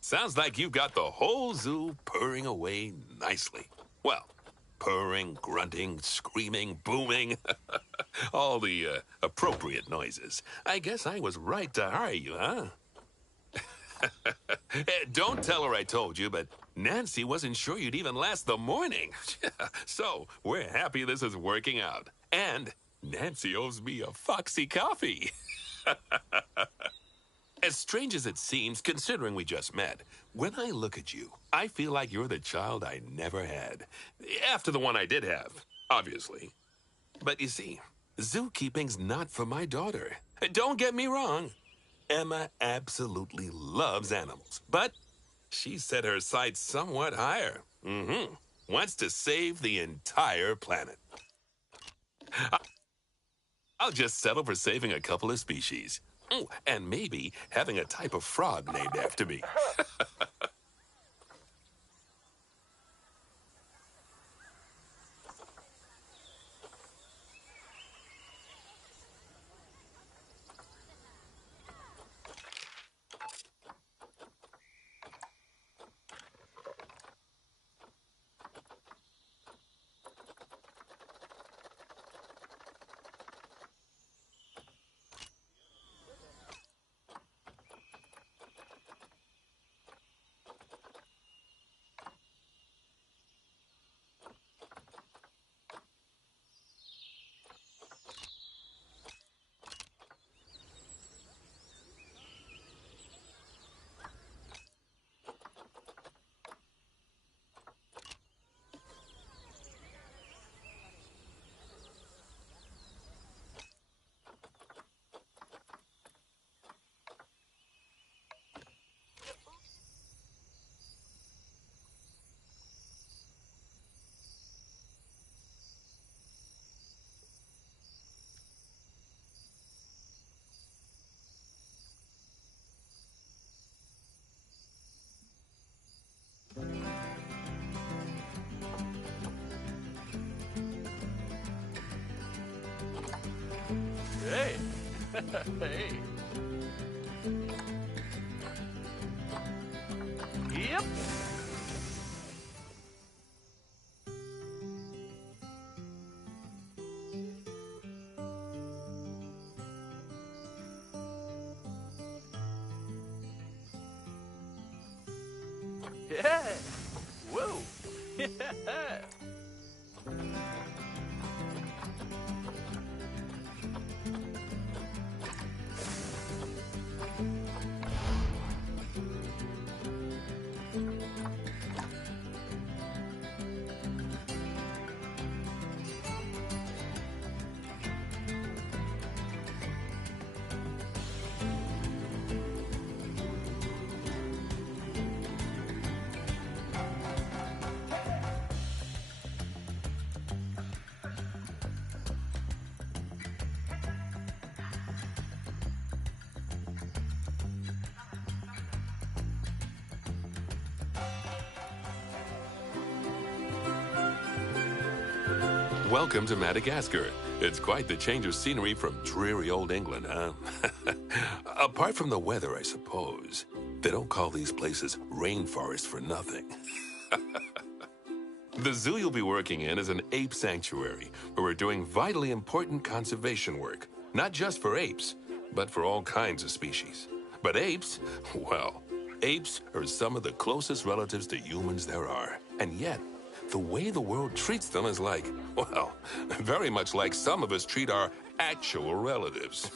Sounds like you've got the whole zoo purring away nicely. Well, purring, grunting, screaming, booming. All the appropriate noises. I guess I was right to hire you, huh? Don't tell her I told you, but Nancy wasn't sure you'd even last the morning. So, we're happy this is working out. And Nancy owes me a Foxy coffee. As strange as it seems, considering we just met, when I look at you, I feel like you're the child I never had. After the one I did have, obviously. But you see, zookeeping's not for my daughter. Don't get me wrong. Emma absolutely loves animals, but she set her sights somewhat higher. Wants to save the entire planet. I'll just settle for saving a couple of species. Oh, and maybe having a type of frog named after me. Hey. Hey. Yep. Yeah. Whoa. Yeah. Welcome to Madagascar. It's quite the change of scenery from dreary old England, huh? Apart from the weather, I suppose. They don't call these places rainforests for nothing. The zoo you'll be working in is an ape sanctuary, where we're doing vitally important conservation work. Not just for apes, but for all kinds of species. But apes, well, apes are some of the closest relatives to humans there are. And yet, the way the world treats them is like, well, very much like some of us treat our actual relatives.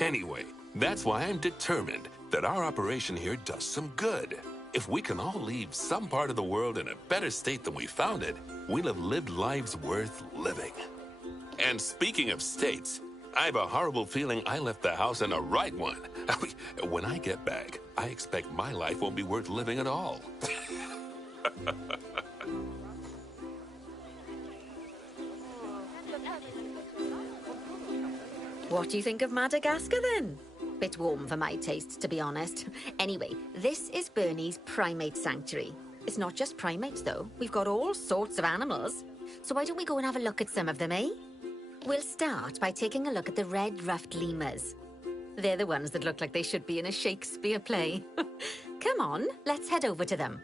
Anyway, that's why I'm determined that our operation here does some good. If we can all leave some part of the world in a better state than we found it, we'll have lived lives worth living. And speaking of states, I have a horrible feeling I left the house in the right one. When I get back, I expect my life won't be worth living at all. What do you think of Madagascar, then? Bit warm for my taste, to be honest. Anyway, this is Bernie's primate sanctuary. It's not just primates, though. We've got all sorts of animals. So why don't we go and have a look at some of them, eh? We'll start by taking a look at the red-ruffed lemurs. They're the ones that look like they should be in a Shakespeare play. Come on, let's head over to them.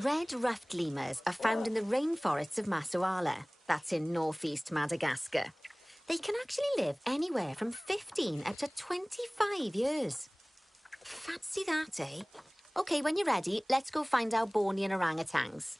Red-ruffed lemurs are found in the rainforests of Masoala. That's in northeast Madagascar. They can actually live anywhere from 15 up to 25 years. Fancy that, eh? OK, when you're ready, let's go find our Bornean orangutans.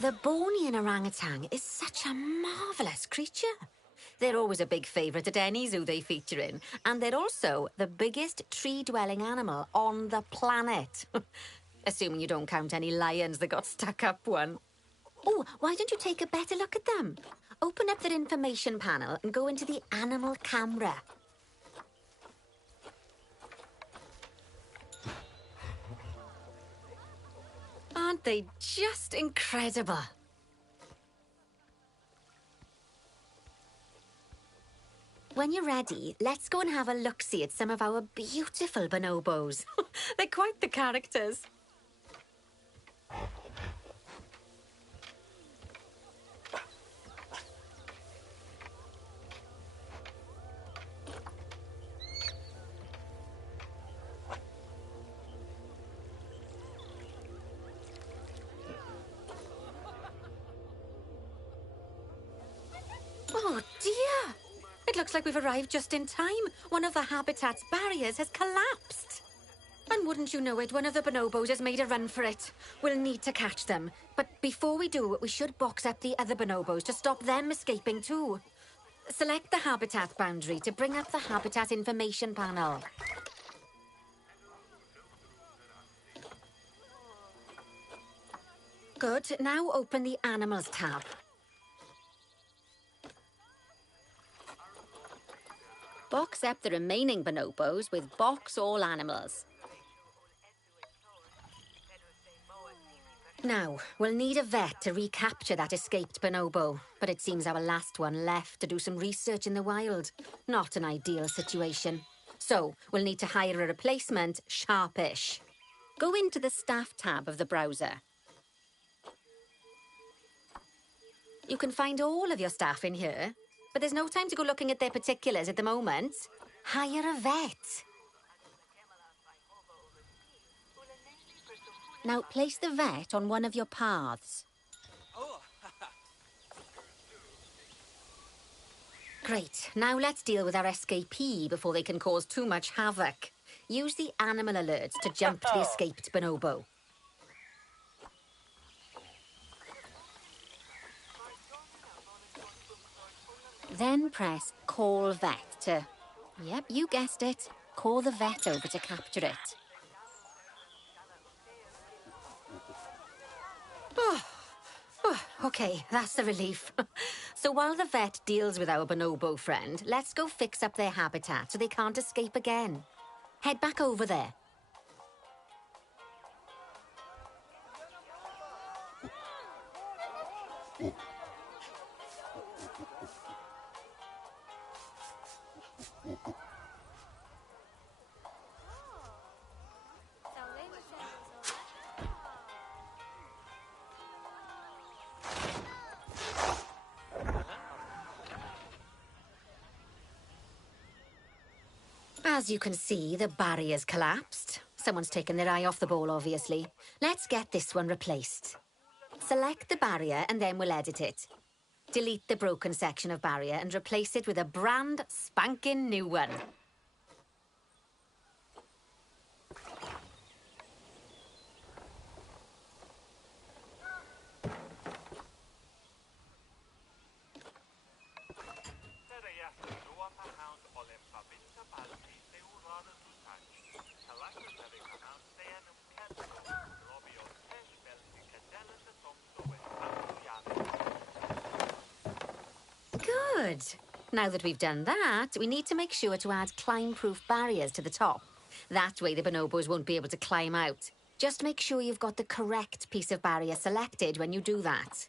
The Bornean orangutan is such a marvellous creature. They're always a big favourite at any zoo they feature in, and they're also the biggest tree-dwelling animal on the planet. Assuming you don't count any lions that got stuck up one. Oh, why don't you take a better look at them? Open up their information panel and go into the animal camera. Aren't they just incredible? When you're ready, let's go and have a look-see at some of our beautiful bonobos. They're quite the characters. Oh dear! It looks like we've arrived just in time. One of the habitat's barriers has collapsed. And wouldn't you know it, one of the bonobos has made a run for it. We'll need to catch them. But before we do, we should box up the other bonobos to stop them escaping too. Select the habitat boundary to bring up the habitat information panel. Good. Now open the animals tab. Box up the remaining bonobos with box all animals. Now, we'll need a vet to recapture that escaped bonobo, but it seems our last one left to do some research in the wild. Not an ideal situation. So, we'll need to hire a replacement sharpish. Go into the staff tab of the browser. You can find all of your staff in here, but there's no time to go looking at their particulars at the moment. Hire a vet. Now, place the vet on one of your paths. Great. Now let's deal with our escapee before they can cause too much havoc. Use the animal alerts to jump to the escaped bonobo. Then press Call Vet to... Yep, you guessed it. Call the vet over to capture it. Okay, that's a relief. So while the vet deals with our bonobo friend, let's go fix up their habitat so they can't escape again. Head back over there. As you can see, the barrier's collapsed. Someone's taken their eye off the ball, obviously. Let's get this one replaced. Select the barrier and then we'll edit it. Delete the broken section of barrier and replace it with a brand spanking new one. Good. Now that we've done that, we need to make sure to add climb-proof barriers to the top. That way the bonobos won't be able to climb out. Just make sure you've got the correct piece of barrier selected when you do that.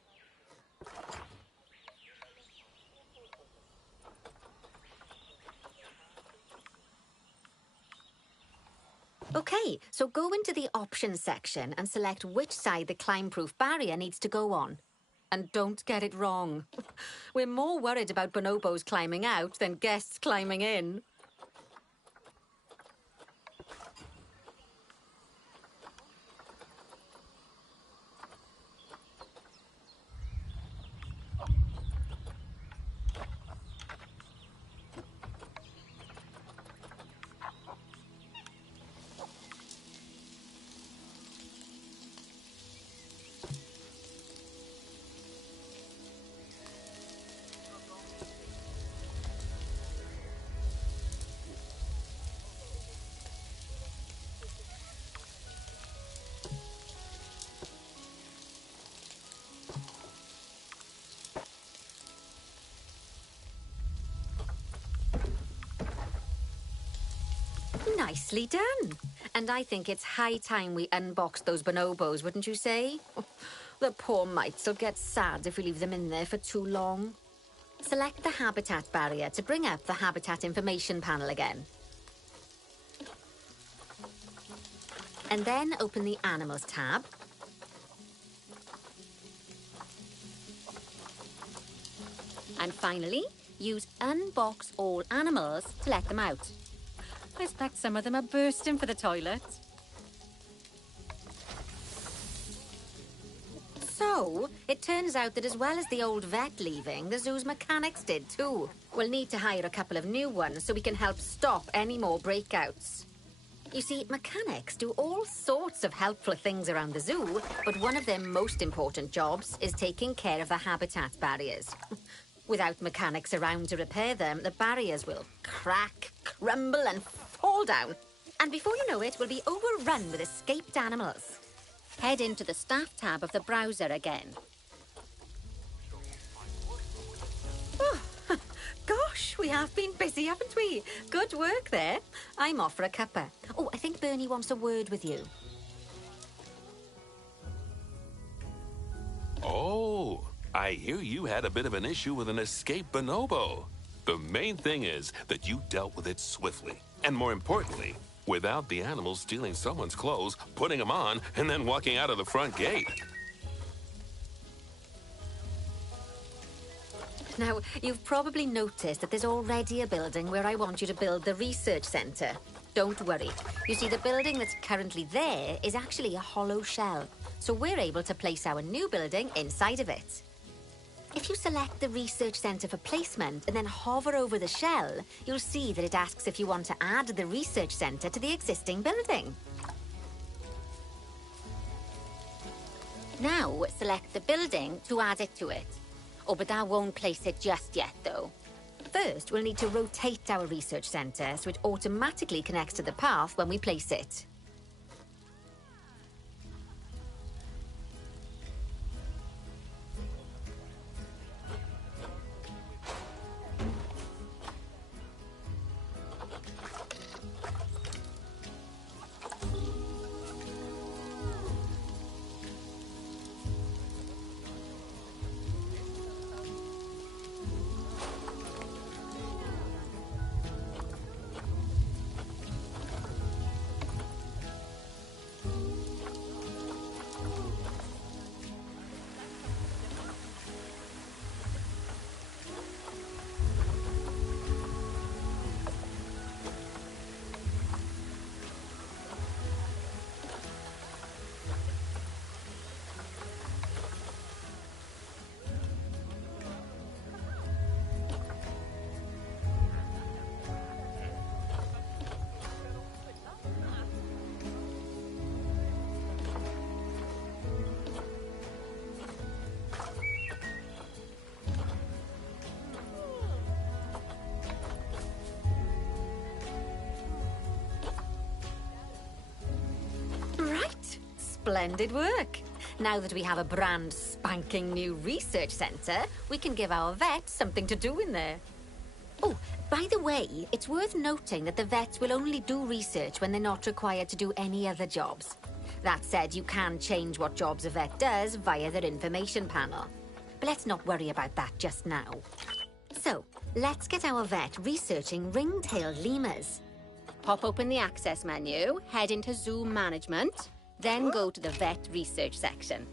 Okay, so go into the options section and select which side the climb-proof barrier needs to go on. And don't get it wrong. We're more worried about bonobos climbing out than guests climbing in. Nicely done. And I think it's high time we unboxed those bonobos, wouldn't you say? The poor mites will get sad if we leave them in there for too long. Select the habitat barrier to bring up the habitat information panel again. And then open the Animals tab. And finally, use Unbox All Animals to let them out. I expect some of them are bursting for the toilet. So, it turns out that as well as the old vet leaving, the zoo's mechanics did too. We'll need to hire a couple of new ones so we can help stop any more breakouts. You see, mechanics do all sorts of helpful things around the zoo, but one of their most important jobs is taking care of the habitat barriers. Without mechanics around to repair them, the barriers will crack, crumble and fall down. And before you know it, we'll be overrun with escaped animals. Head into the Staff tab of the browser again. Oh, gosh, we have been busy, haven't we? Good work there. I'm off for a cuppa. Oh, I think Bernie wants a word with you. Oh, I hear you had a bit of an issue with an escaped bonobo. The main thing is that you dealt with it swiftly. And more importantly, without the animals stealing someone's clothes, putting them on, and then walking out of the front gate. Now, you've probably noticed that there's already a building where I want you to build the research centre. Don't worry. You see, the building that's currently there is actually a hollow shell. So we're able to place our new building inside of it. If you select the research centre for placement and then hover over the shell, you'll see that it asks if you want to add the research centre to the existing building. Now, select the building to add it to it. Oh, but that won't place it just yet, though. First, we'll need to rotate our research centre so it automatically connects to the path when we place it. Splendid work. Now that we have a brand spanking new research centre, we can give our vets something to do in there. Oh, by the way, it's worth noting that the vets will only do research when they're not required to do any other jobs. That said, you can change what jobs a vet does via their information panel. But let's not worry about that just now. So, let's get our vet researching ring-tailed lemurs. Pop open the access menu, head into Zoo Management, then go to the vet research section.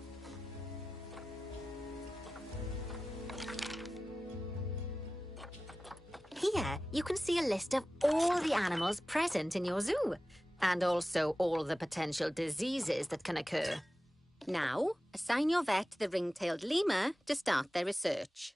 Here, you can see a list of all the animals present in your zoo, and also all the potential diseases that can occur. Now, assign your vet the ring-tailed lemur to start their research.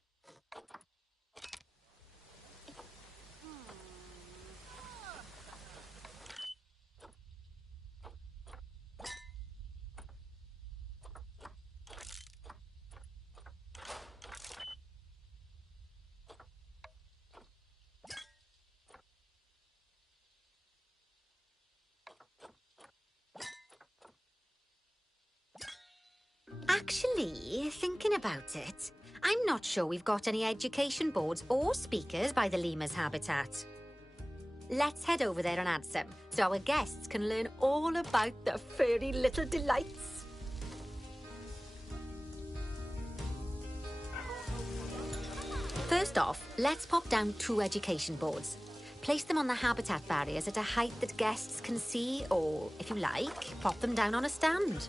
Actually, thinking about it, I'm not sure we've got any education boards or speakers by the lemur's habitat. Let's head over there and add some, so our guests can learn all about the furry little delights. First off, let's pop down 2 education boards. Place them on the habitat barriers at a height that guests can see, or, if you like, pop them down on a stand.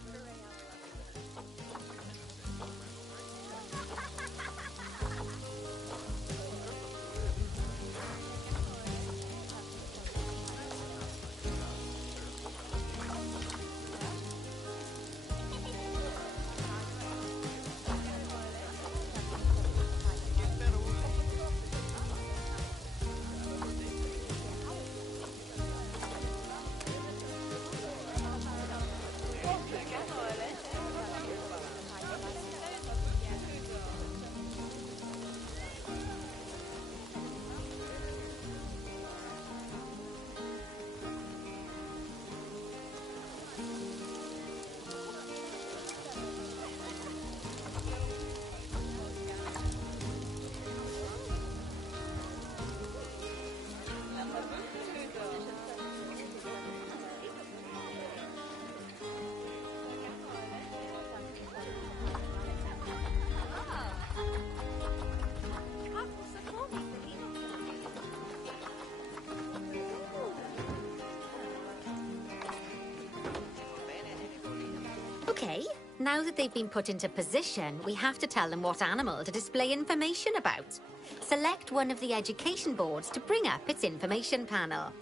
Okay, now that they've been put into position, we have to tell them what animal to display information about. Select one of the education boards to bring up its information panel.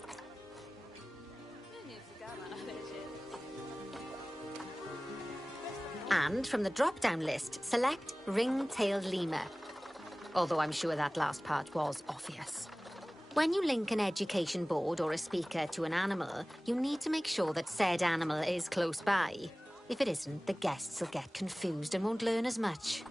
And from the drop-down list, select ring-tailed lemur. Although I'm sure that last part was obvious. When you link an education board or a speaker to an animal, you need to make sure that said animal is close by. If it isn't, the guests will get confused and won't learn as much.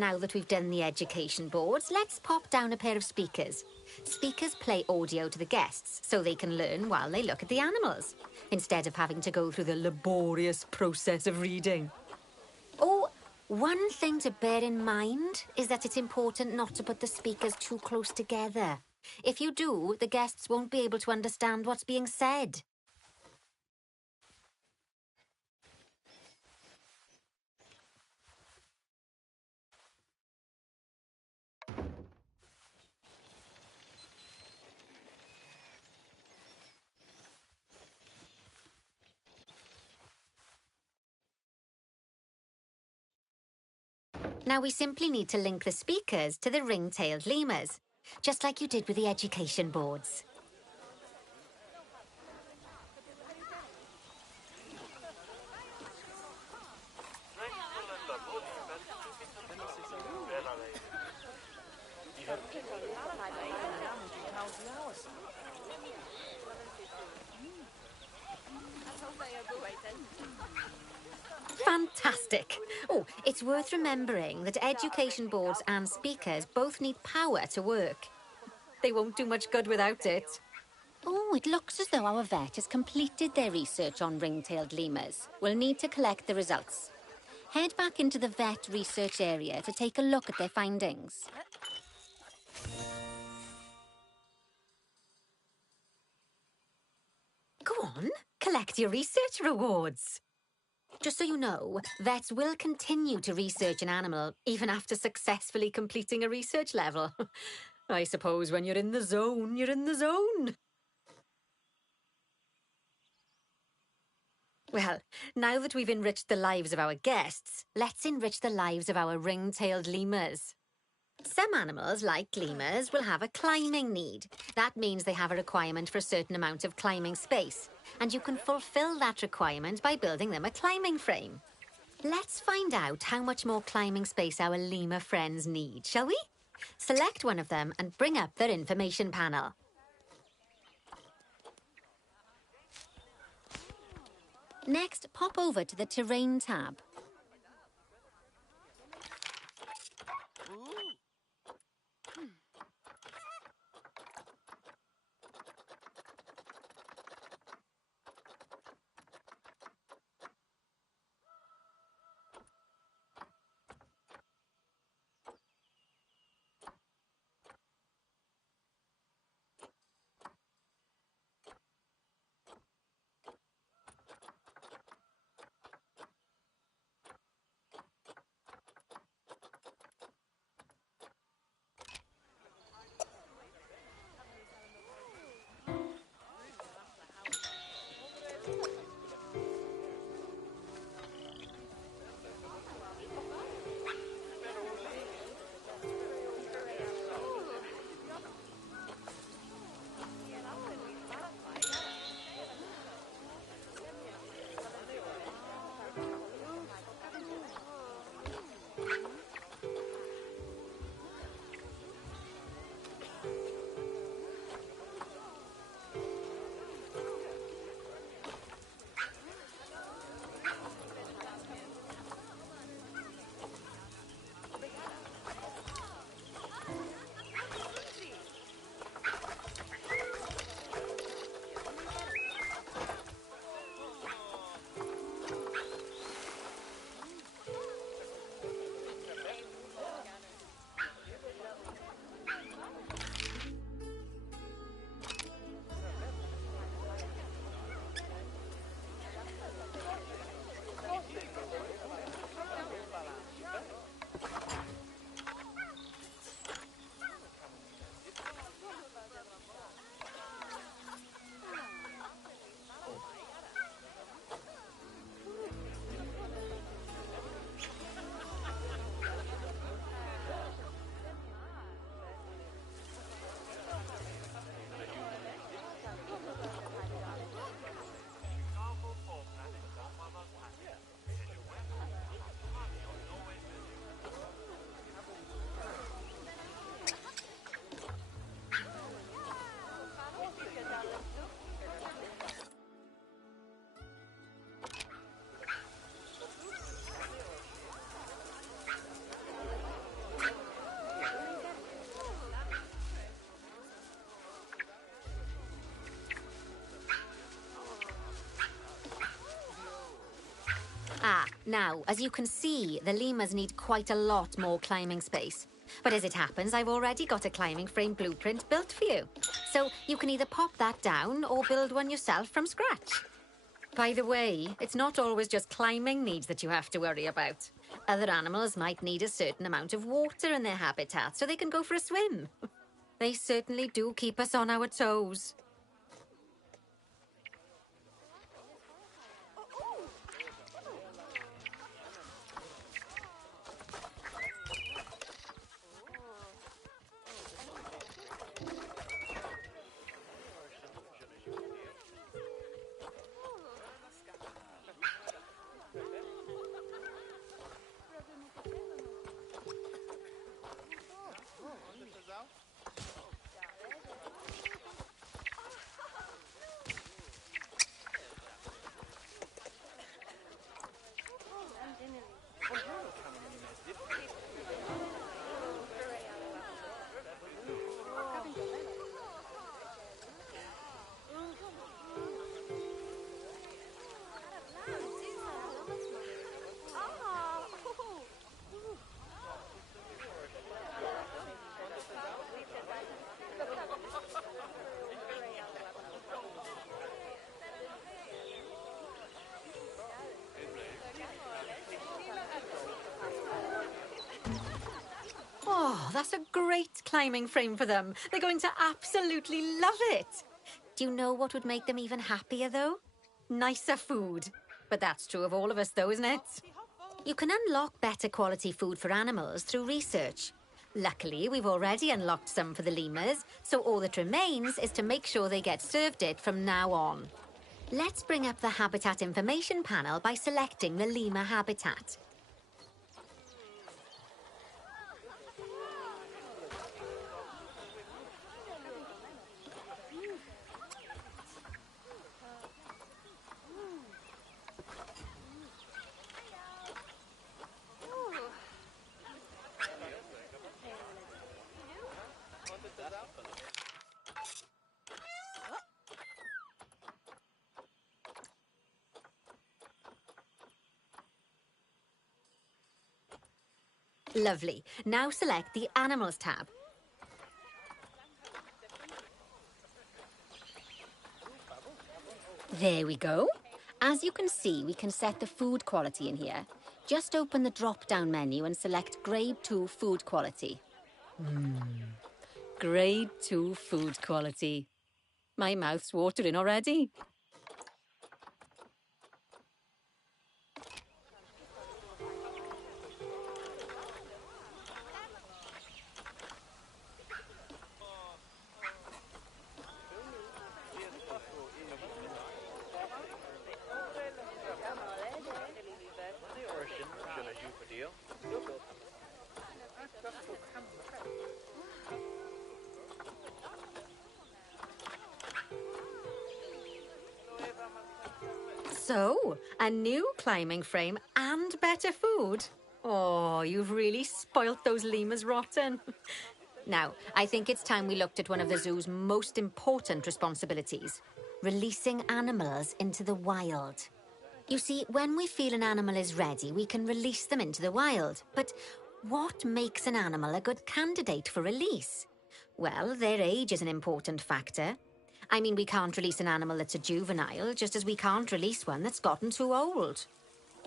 now that we've done the education boards, let's pop down a pair of speakers. Speakers play audio to the guests so they can learn while they look at the animals, instead of having to go through the laborious process of reading. Oh, one thing to bear in mind is that it's important not to put the speakers too close together. If you do, the guests won't be able to understand what's being said. Now we simply need to link the speakers to the ring-tailed lemurs, just like you did with the education boards. Fantastic! Oh, it's worth remembering that education boards and speakers both need power to work. They won't do much good without it. Oh, it looks as though our vet has completed their research on ring-tailed lemurs. We'll need to collect the results. Head back into the vet research area to take a look at their findings. Go on, collect your research rewards. Just so you know, vets will continue to research an animal even after successfully completing a research level. I suppose when you're in the zone, you're in the zone. Well, now that we've enriched the lives of our guests, let's enrich the lives of our ring-tailed lemurs. Some animals, like lemurs, will have a climbing need. That means they have a requirement for a certain amount of climbing space, and you can fulfill that requirement by building them a climbing frame. Let's find out how much more climbing space our lemur friends need, shall we? Select one of them and bring up their information panel. Next, pop over to the Terrain tab. Now, as you can see, the lemurs need quite a lot more climbing space. But as it happens, I've already got a climbing frame blueprint built for you. So you can either pop that down or build one yourself from scratch. By the way, it's not always just climbing needs that you have to worry about. Other animals might need a certain amount of water in their habitat so they can go for a swim. They certainly do keep us on our toes. Oh, that's a great climbing frame for them. They're going to absolutely love it. Do you know what would make them even happier, though? Nicer food. But that's true of all of us, though, isn't it? You can unlock better quality food for animals through research. Luckily, we've already unlocked some for the lemurs, so all that remains is to make sure they get served it from now on. Let's bring up the habitat information panel by selecting the lemur habitat. Lovely. Now select the Animals tab. There we go. As you can see, we can set the food quality in here. Just open the drop-down menu and select Grade 2 Food Quality. Grade 2 food quality. My mouth's watering already. So, a new climbing frame and better food. Oh, you've really spoilt those lemurs rotten. Now, I think it's time we looked at one of the zoo's most important responsibilities, releasing animals into the wild. You see, when we feel an animal is ready, we can release them into the wild. But what makes an animal a good candidate for release? Well, their age is an important factor. I mean, we can't release an animal that's a juvenile, just as we can't release one that's gotten too old.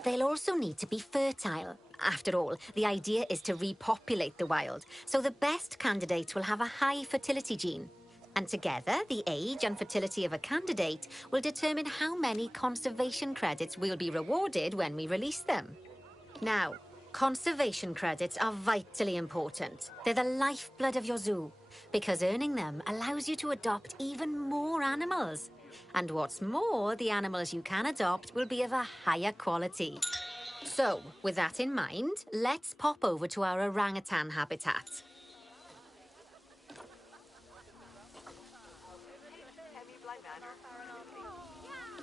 They'll also need to be fertile. After all, the idea is to repopulate the wild, so the best candidates will have a high fertility gene. And together, the age and fertility of a candidate will determine how many conservation credits we'll be rewarded when we release them. Now, conservation credits are vitally important. They're the lifeblood of your zoo, because earning them allows you to adopt even more animals. And what's more, the animals you can adopt will be of a higher quality. So, with that in mind, let's pop over to our orangutan habitat.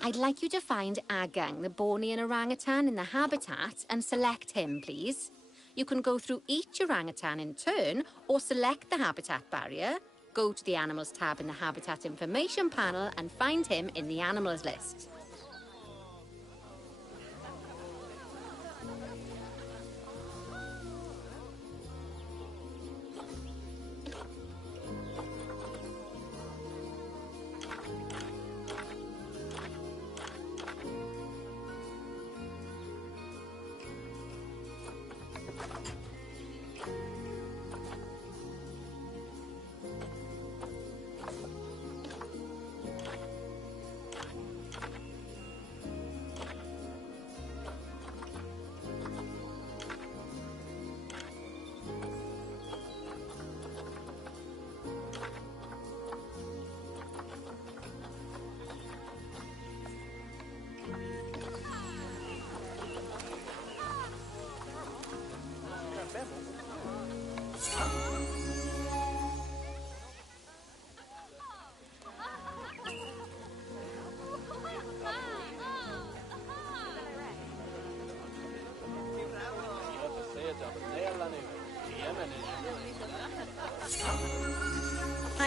I'd like you to find Agang, the Bornean orangutan, in the habitat and select him, please. You can go through each orangutan in turn or select the habitat barrier, go to the Animals tab in the Habitat Information panel and find him in the Animals list.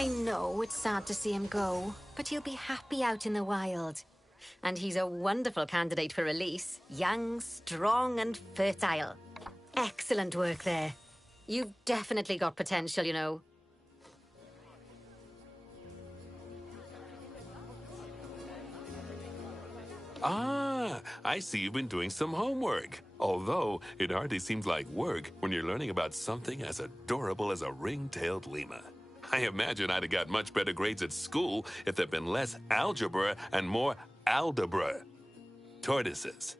I know it's sad to see him go, but he'll be happy out in the wild. And he's a wonderful candidate for release. Young, strong, and fertile. Excellent work there. You've definitely got potential, you know. Ah, I see you've been doing some homework. Although, it hardly seems like work when you're learning about something as adorable as a ring-tailed lemur. I imagine I'd have got much better grades at school if there'd been less algebra and more aldebra. Tortoises.